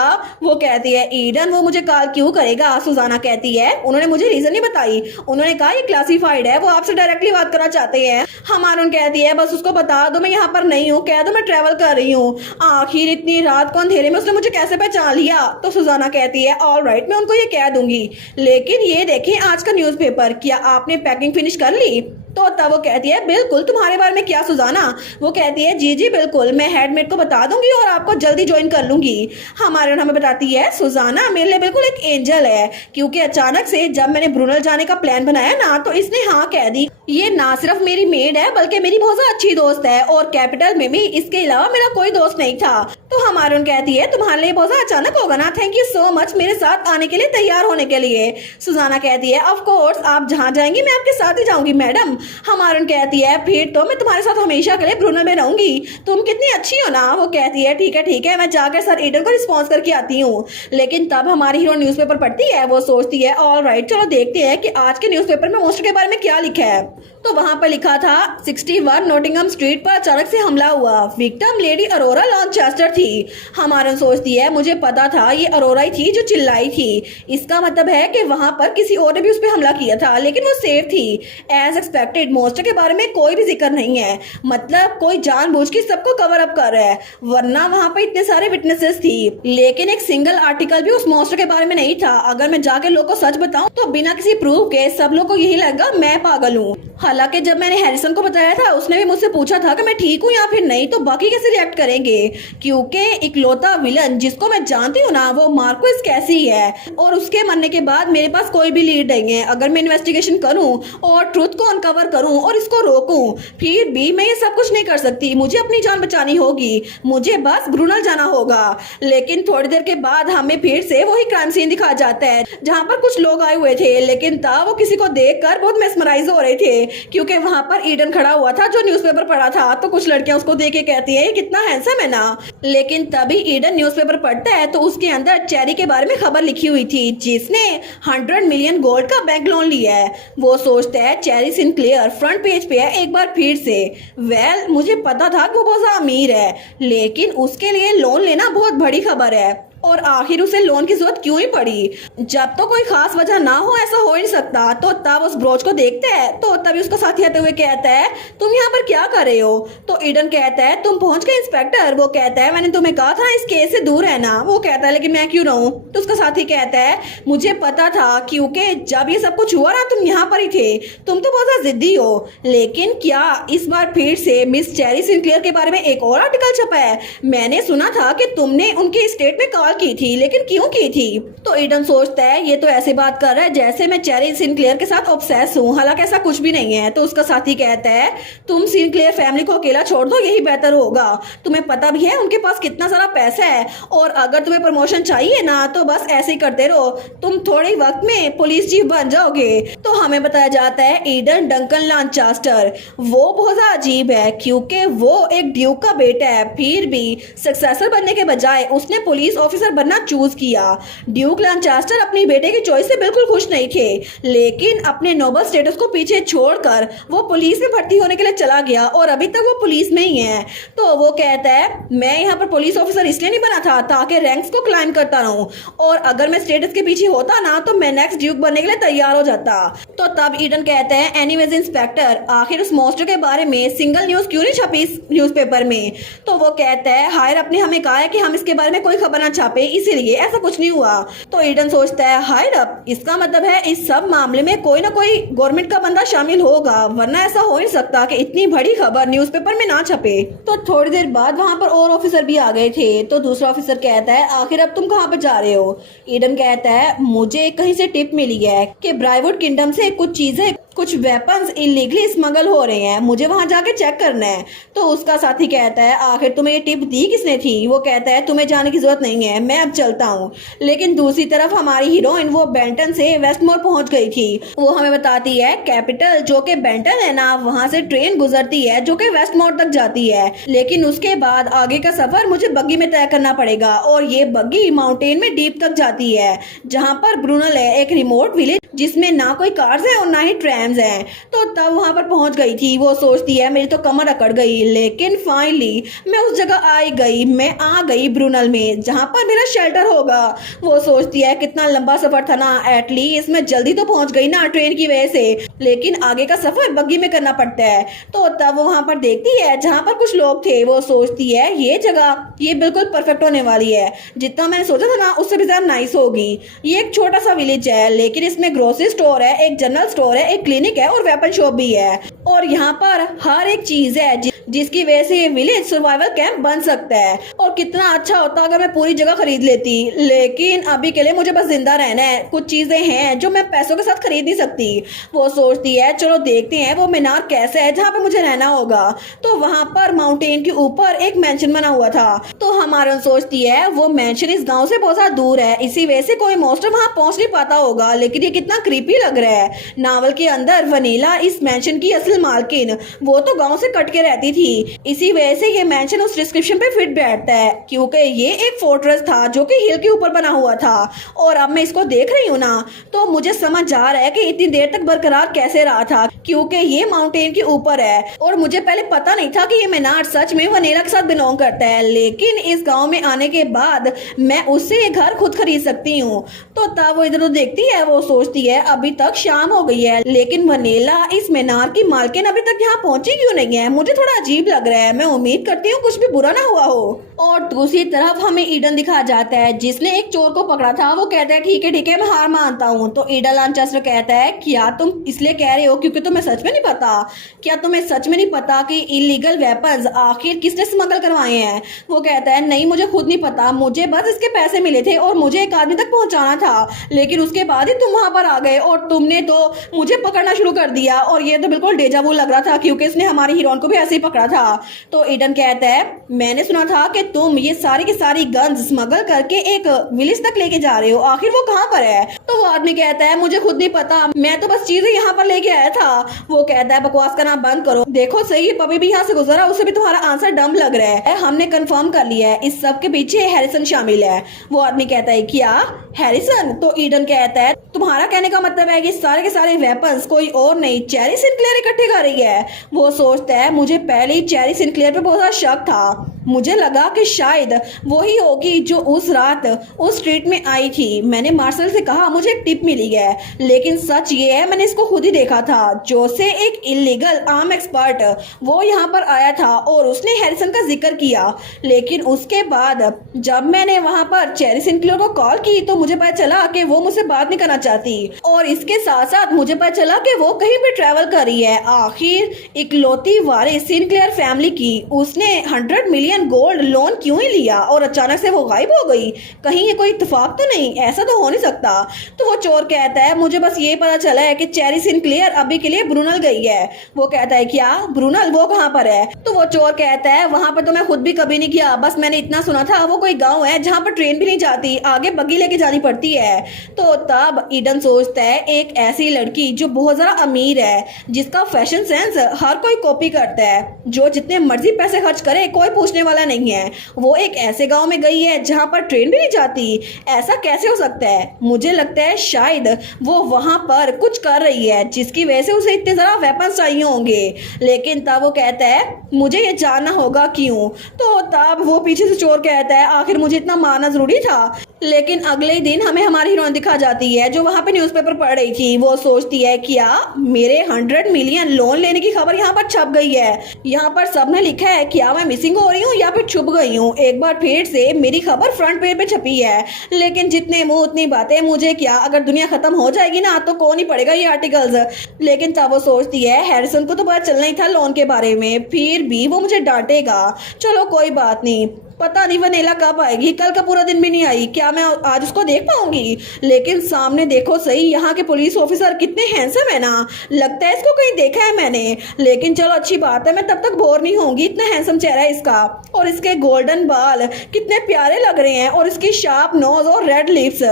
वो कहती है ईडन वो मुझे कॉल क्यों करेगा? सुजाना कहती है उन्होंने मुझे रीजन नहीं बताई, उन्होंने कहा ये क्लासिफाइड है, वो आपसे डायरेक्टली बात करना चाहते हैं। हमारून कहती है बस उसको बता दो मैं यहाँ पर नहीं हूँ, कह दो मैं ट्रेवल कर रही हूँ। आखिर इतनी रात को अंधेरे में उसने मुझे कैसे पहचान लिया? तो सुजाना कहती है ऑल राइट मैं उनको ये कह दूंगी, लेकिन ये देखें आज का न्यूज़पेपर, क्या आपने पैकिंग फिनिश कर ली? तो तब वो कहती है बिल्कुल, तुम्हारे बारे में क्या सुजाना? वो कहती है जी जी बिल्कुल, मैं हेडमेट को बता दूंगी और आपको जल्दी ज्वाइन कर लूंगी। हमारे हमें बताती है सुजाना मेरे लिए बिल्कुल एक एंजल है, क्योंकि अचानक से जब मैंने ब्रुनल जाने का प्लान बनाया ना तो इसने हाँ कह दी। ये ना सिर्फ मेरी मेड है बल्कि मेरी बहुत ज्यादा अच्छी दोस्त है, और कैपिटल में भी इसके अलावा मेरा कोई दोस्त नहीं था। तो हमारून कहती है तुम्हारे लिए बहुत ज्यादा अचानक होगा ना, थैंक यू सो मच मेरे साथ आने के लिए, तैयार होने के लिए। सुजाना कहती है ऑफ कोर्स आप जहाँ जाएंगी मैं आपके साथ ही जाऊंगी मैडम। हमारून कहती है फिर तो मैं तुम्हारे साथ हमेशा के लिए ब्रुनल में रहूंगी, तुम कितनी अच्छी हो ना। वो कहती है ठीक है मैं जाकर सर ईडन को रिस्पॉन्स करके आती हूँ। लेकिन तब हमारी हीरो न्यूज़पेपर पढ़ती है, वो सोचती है ऑल राइट चलो देखते हैं कि आज के न्यूज़पेपर में मोस्टर के बारे में क्या लिखा है। तो वहां पर लिखा था 61 नोटिंगम स्ट्रीट पर अचानक से हमला हुआ, विक्टिम लेडी अरोरा लॉन्चेस्टर थी। हमारा सोचती है मुझे पता था ये अरोरा ही थी जो चिल्लाई थी, इसका मतलब है कि वहां पर किसी और ने भी उस पर हमला किया था, लेकिन वो सेफ थी। एज एक्सपेक्टेड मोस्टर के बारे में कोई भी जिक्र नहीं है, मतलब कोई जानबूझ के सबको कवर अप कर रहा है, वरना वहां पर इतने सारे विटनेसेस थी। लेकिन एक सिंगल आर्टिकल भी उस मोस्टर के बारे में नहीं था। अगर मैं जाके लोग को सच बताऊं तो बिना किसी प्रूफ के सब लोग को यही लगेगा मैं पागल हूँ। हालांकि जब मैंने हैरिसन को बताया था उसने भी मुझसे पूछा था कि मैं ठीक हूँ या फिर नहीं, तो बाकी कैसे रिएक्ट करेंगे, क्योंकि इकलौता विलन जिसको मैं जानती हूँ ना वो मार्कोस कैसी है, और उसके मरने के बाद मेरे पास कोई भी लीड नहीं है। अगर मैं इन्वेस्टिगेशन करूँ और ट्रुथ को अनकवर करूँ और इसको रोकूं, फिर भी मैं ये सब कुछ नहीं कर सकती, मुझे अपनी जान बचानी होगी, मुझे बस ब्रुनल जाना होगा। लेकिन थोड़ी देर के बाद हमें फिर से वही क्राइम सीन दिखाया जाता है जहाँ पर कुछ लोग आए हुए थे, लेकिन तब वो किसी को देखकर बहुत मेस्मराइज हो रहे थे, क्योंकि वहां पर ईडन खड़ा हुआ था जो न्यूज़पेपर पढ़ा था। तो कुछ लड़कियां उसको देख के कहती है कितना हैंडसम है ना। लेकिन तभी ईडन न्यूज़पेपर पढ़ता है तो उसके अंदर चेरी के बारे में खबर लिखी हुई थी जिसने 100 मिलियन गोल्ड का बैंक लोन लिया है। वो सोचता है चेरी सिंक्लेयर फ्रंट पेज पे है एक बार फिर से। वेल मुझे पता था कि वो बहुत ज्यादा अमीर है, लेकिन उसके लिए लोन लेना बहुत बड़ी खबर है, और आखिर उसे लोन की जरूरत क्यों ही पड़ी? जब तो कोई खास वजह ना हो ऐसा हो ही नहीं सकता। तो तब उस ब्रोच को देखते हैं तो तभी उसका साथी आते हुए कहता है तुम यहाँ पर क्या कर रहे हो? तो ईडन कहता है तुम पहुंच गए इंस्पेक्टर? वो कहता है मैंने तुम्हें कहा था इस केस से दूर रहना। वो कहता है लेकिन मैं क्यों रहूं? तो उसका साथी कहता है मुझे पता था, क्योंकि जब ये सब कुछ हुआ ना तुम यहाँ पर ही थे, तुम तो बहुत ज्यादा जिद्दी हो। लेकिन क्या इस बार फिर से मिस चेरी सिंक्लेयर के बारे में एक और आर्टिकल छपा है? मैंने सुना था कि तुमने उनके स्टेट में की थी, लेकिन क्यों की थी? तो ईडन सोचता है ये तो ऐसे बात कर रहा है जैसे मैं चेरी सिंक्लेयर के साथ ऑब्सेस हूँ, हालांकि ऐसा कुछ भी नहीं है। तो उसका साथी कहता है तुम सिंक्लेयर फैमिली को अकेला छोड़ दो, यही बेहतर होगा, तुम्हें पता भी है उनके पास कितना सारा पैसा है, और अगर तुम्हें प्रमोशन चाहिए ना तो बस ऐसे ही करते रहो, तुम थोड़े वक्त में पुलिस चीफ बन जाओगे। तो हमें बताया जाता है ईडन डंकन लॉन्चेस्टर वो बहुत ज्यादा अजीब है, क्योंकि वो एक ड्यूक का बेटा है, फिर भी सक्सेसर बनने के बजाय उसने पुलिस ऑफिसर बनना चूज किया। ड्यूक लॉन्चेस्टर अपनी बेटे की चॉइस से बिल्कुल खुश नहीं थे, लेकिन अपने नोबल स्टेटस को पीछे छोड़कर वो पुलिस में भर्ती होने के लिए चला गया, और अभी तक वो पुलिस में ही है। तो वो कहता है मैं यहाँ पर पुलिस ऑफिसर इसलिए नहीं बना था ताकि रैंक्स को क्लाइम करता रहूं, और अगर मैं स्टेटस के पीछे होता ना तो मैं नेक्स्ट ड्यूक बनने के लिए तैयार हो जाता। तो तब ईडन कहते हैं एनीवेज इंस्पेक्टर आखिर उस मॉन्स्टर के बारे में सिंगल न्यूज क्यों नहीं छपी इस न्यूज़पेपर में? तो वो कहता है हायर अपने हमें कहा है कि हम इसके बारे में कोई खबर ना छापे, इसीलिए ऐसा कुछ नहीं हुआ। तो ईडन सोचता है हाइड अप, इसका मतलब है इस सब मामले में कोई ना कोई गवर्नमेंट का बंदा शामिल होगा, वरना ऐसा हो ही सकता कि इतनी बड़ी खबर न्यूज़पेपर में ना छपे। तो थोड़ी देर बाद वहां पर और ऑफिसर भी आ गए थे। तो दूसरा ऑफिसर कहता है आखिर अब तुम कहाँ पर जा रहे हो? ईडन कहता है मुझे कहीं से टिप मिली है कि ब्राइवुड किंगडम से कुछ चीजें, कुछ वेपन्स इलीगली स्मगल हो रहे हैं, मुझे वहां जाके चेक करना है। तो उसका साथी कहता है आखिर तुम्हें ये टिप दी किसने थी? वो कहता है तुम्हें जाने की जरूरत नहीं है, मैं अब चलता हूँ। लेकिन दूसरी तरफ हमारी हीरोइन वो बेंटन से वेस्टमोर पहुंच गई थी। वो हमें बताती है कैपिटल जो कि बेंटन है ना, वहां से ट्रेन गुजरती है जो कि वेस्टमोर तक जाती है, लेकिन उसके बाद आगे का सफर मुझे बग्गी में तय करना पड़ेगा, और ये बग्गी माउंटेन में डीप तक जाती है जहाँ पर ब्रुनल है, एक रिमोट विलेज जिसमें ना कोई कार्स है और ना ही ट्रैम्स हैं। तो तब वहां पर पहुंच गई थी। वो सोचती है मेरी तो कमर अकड़ गई, लेकिन फाइनली मैं उस जगह आई गई, मैं आ गई ब्रूनल में जहां पर मेरा शेल्टर होगा। वो सोचती है कितना लंबा सफर था ना, एटलीस्ट मैं जल्दी तो पहुंच गई ना ट्रेन की वजह से, लेकिन आगे का सफर बग्गी में करना पड़ता है। तो तब वो वहां पर देखती है जहां पर कुछ लोग थे। वो सोचती है ये जगह ये बिल्कुल परफेक्ट होने वाली है, जितना मैंने सोचा था ना उससे भी ज्यादा नाइस होगी। ये एक छोटा सा विलेज है, लेकिन इसमें ग्रोसरी स्टोर है, एक जनरल स्टोर है, एक क्लिनिक है और वेपन शॉप भी है, और यहाँ पर हर एक चीज है जिसकी वजह से ये विलेज सर्वाइवल कैंप बन सकता है। और कितना अच्छा होता अगर मैं पूरी जगह खरीद लेती, लेकिन अभी के लिए मुझे बस जिंदा रहना है। कुछ चीजें हैं जो मैं पैसों के साथ खरीद नहीं सकती। वो सोचती है चलो देखते हैं वो मीनार कैसा है जहाँ पे मुझे रहना होगा। तो वहां पर माउंटेन के ऊपर एक मैंशन बना हुआ था। तो हमारा सोचती है वो मैंशन इस गाँव से बहुत ज्यादा दूर है, इसी वजह से कोई मोस्टर वहां पहुंच नहीं पाता होगा। लेकिन ये कितना क्रीपी लग रहा है। नावल के अंदर वनीला इस मैंशन की असल मालकिन, वो तो गाँव से कट के रहती थी, इसी वजह से ये मेंशन उस डिस्क्रिप्शन पे फिट बैठता है, क्योंकि ये एक फोर्ट्रेस था जो कि हिल के ऊपर बना हुआ था। और अब मैं इसको देख रही हूँ ना, तो मुझे समझ आ रहा है कि इतनी देर तक बरकरार कैसे रहा था, क्योंकि ये माउंटेन के ऊपर है। और मुझे पहले पता नहीं था कि ये मीनार सच में वनीला के साथ बिलोंग करता है, लेकिन इस गाँव में आने के बाद मैं उससे ये घर खुद खरीद सकती हूँ। तो तब वो इधर देखती है। वो सोचती है अभी तक शाम हो गई है, लेकिन वनीला इस मीनार की मालकिन अभी तक यहाँ पहुंची क्यों नहीं है। मुझे थोड़ा अजीब लग रहा है। मैं उम्मीद करती हूँ कुछ भी बुरा ना हुआ हो। और दूसरी तरफ हमें ईडन दिखाया जाता है जिसने एक चोर को पकड़ा था। वो कहता है ठीक है मैं हार मानता हूँ। तो ईडन लांचेस्टर कहता है क्या तुम इसलिए कह रहे हो क्योंकि तुम्हें सच में नहीं पता? क्या तुम्हें सच में नहीं पता कि इलीगल वेपन्स आखिर किसने स्मगल करवाए हैं? वो कहता है नहीं मुझे खुद नहीं पता, मुझे बस इसके पैसे मिले थे और मुझे एक आदमी तक पहुंचाना था, लेकिन उसके बाद ही तुम वहां पर आ गए और तुमने तो मुझे पकड़ना शुरू कर दिया। और ये तो बिल्कुल डेजा वू लग रहा था क्योंकि इसने हमारी हीरोइन को भी ऐसे ही पकड़ा था। तो ईडन कहता है मैंने सुना था कि तुम ये सारी की सारी गन्स स्मगल करके एक विलेज तक लेके जा रहे हो, आखिर वो कहाँ पर है? तो वो आदमी कहता है मुझे खुद नहीं पता, मैं तो बस चीजें यहाँ पर लेके आया था। वो कहता है बकवास करना बंद करो, देखो सही पपी भी यहाँ से गुजरा, उसे भी तुम्हारा आंसर डम लग रहा है। हमने कंफर्म कर लिया है इस सब के पीछे हैरिसन शामिल है। वो आदमी कहता है क्या हैरिसन? तो ईडन कहता है तुम्हारा कहने का मतलब है कि सारे के सारे वेपन्स कोई और नहीं चेरी सिनक्लेयर इकट्ठे कर रही है। वो सोचता है मुझे पहले ही चेरी सिनक्लेयर पे बहुत ज्यादा शक था, मुझे लगा कि शायद वही होगी जो उस रात उस स्ट्रीट में आई थी। मैंने मार्शल से कहा मुझे एक टिप मिली है, लेकिन सच ये है मैंने इसको खुद ही देखा था। जो से एक इलीगल आर्म एक्सपर्ट वो यहाँ पर आया था और उसने हैरिसन का जिक्र किया, लेकिन उसके बाद जब मैंने वहाँ पर चेरी सिनक्लेयर को कॉल की तो मुझे पता चला कि वो मुझसे बात नहीं करना चाहती, और इसके साथ साथ मुझे पता चला कि वो कहीं भी ट्रैवल कर रही है। आखिर इकलौती वारिस सिनक्लेयर फैमिली की उसने 100 मिलियन गोल्ड लोन क्यों ही लिया और अचानक से वो गायब हो गई? कहीं ये कोई इत्तेफाक तो नहीं? ऐसा तो हो नहीं सकता। तो वो चोर कहता है मुझे बस ये पता चला है कि चेरी सिनक्लेयर अभी के लिए ब्रूनल गई है। वो कहता है क्या ब्रूनल, वो कहाँ पर है? तो वो चोर कहता है वहां पर तो मैं खुद भी कभी नहीं गया, बस मैंने इतना सुना था वो कोई गाँव है जहाँ पर ट्रेन भी नहीं जाती, आगे बग्गी लेके जानी पड़ती है। तो तब ईडन सोचता है एक ऐसी लड़की जो बहुत ज्यादा अमीर है, जिसका फैशन सेंस हर कोई कॉपी करता है, जो जितने मर्जी पैसे खर्च करे कोई पूछने वाला नहीं है, वो एक ऐसे गांव में गई है जहां पर ट्रेन भी नहीं जाती। ऐसा कैसे हो सकता है? मुझे लगता है शायद वो वहां पर कुछ कर रही है जिसकी वजह से उसे इतने ज़्यादा वेपन चाहिए होंगे। लेकिन तब वो कहता है मुझे ये जानना होगा क्यों। तो तब वो पीछे से चोर कहता है आखिर मुझे इतना मारना जरूरी था। लेकिन अगले दिन हमें हमारी हीरोइन दिखा जाती है जो वहां पे न्यूज़पेपर पढ़ रही थी। वो सोचती है क्या मेरे 100 मिलियन लोन लेने की खबर यहाँ पर छप गई है? यहाँ पर सबने लिखा है क्या मैं मिसिंग हो रही हूँ या फिर छुप गई हूँ? एक बार फिर से मेरी खबर फ्रंट पेज पे छपी है, लेकिन जितने मुंह उतनी बातें, मुझे क्या, अगर दुनिया खत्म हो जाएगी ना तो कौन ही पढ़ेगा ये आर्टिकल्स। लेकिन तब वो सोचती है हैरिसन को तो पता चलना ही था लोन के बारे में, फिर भी वो मुझे डांटेगा। चलो कोई बात नहीं, पता नहीं वनीला कब आएगी, कल का पूरा दिन भी नहीं आई, क्या मैं आज उसको देख पाऊंगी? लेकिन सामने देखो सही, यहाँ के पुलिस ऑफिसर कितने हैंडसम है ना, लगता है इसको कहीं देखा है मैंने। लेकिन चलो अच्छी बात है, मैं तब तक बोर नहीं होंगी, इतना हैंडसम चेहरा है इसका, और इसके गोल्डन बाल कितने प्यारे लग रहे हैं, और इसकी शार्प नोज और रेड लिप्स,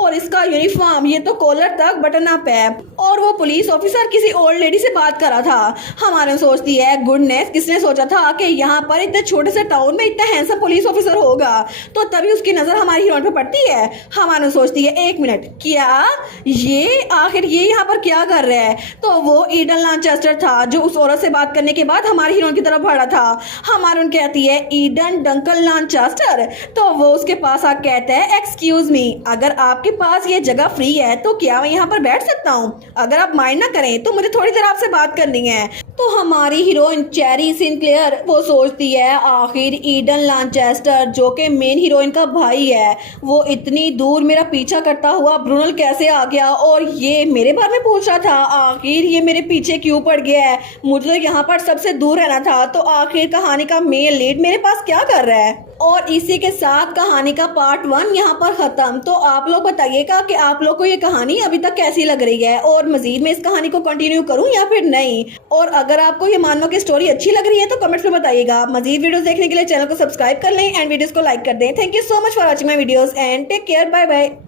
और इसका यूनिफॉर्म ये तो कॉलर तक बटन अप है। और वो पुलिस ऑफिसर किसी ओल्ड लेडी से बात कर रहा था। हमारे सोचती है गुडनेस, किसने सोचा था कि यहाँ पर इतने छोटे से टाउन में इतना हैंडसम पुलिस पुलिस ऑफिसर होगा। तो तभी उसकी नज़र हमारी हीरोइन पे पड़ती है। हमारा सोचती है एक मिनट, क्या ये आखिर ये यहाँ पर क्या कर रहा है। तो वो ईडन लांचेस्टर था जो उस औरत से बात करने के बाद हमारी हीरोइन की तरफ बढ़ा था। हमारी उन कहती है ईडन डंकन लांचेस्टर। तो वो उसके पास आकर कहता है एक्सक्यूज मी, अगर आपके पास ये जगह फ्री है तो क्या मैं यहाँ पर बैठ सकता हूँ? अगर आप माइंड ना करें तो मुझे थोड़ी देर आपसे बात करनी है। तो हमारी हीरोइन चेरी सिनक्लेयर वो सोचती है आखिर ईडन लांचेस्टर जो कि मेन हीरोइन का भाई है वो इतनी दूर मेरा पीछा करता हुआ ब्रूनल कैसे आ गया और ये मेरे बारे में पूछ रहा था। आखिर ये मेरे पीछे क्यों पड़ गया है? मुझे तो यहाँ पर सबसे दूर रहना था। तो आखिर कहानी का मेन लीड मेरे पास क्या कर रहा है? और इसी के साथ कहानी का पार्ट 1 यहाँ पर खत्म। तो आप लोग बताइएगा कि आप लोग को ये कहानी अभी तक कैसी लग रही है और मजीद में इस कहानी को कंटिन्यू करूं या फिर नहीं। और अगर आपको ये मानो की स्टोरी अच्छी लग रही है तो कमेंट्स में बताइएगा। मजीद वीडियोस देखने के लिए चैनल को सब्सक्राइब कर लें एंड वीडियोस को लाइक कर दें। Thank you so much for watching my videos and take care, bye bye.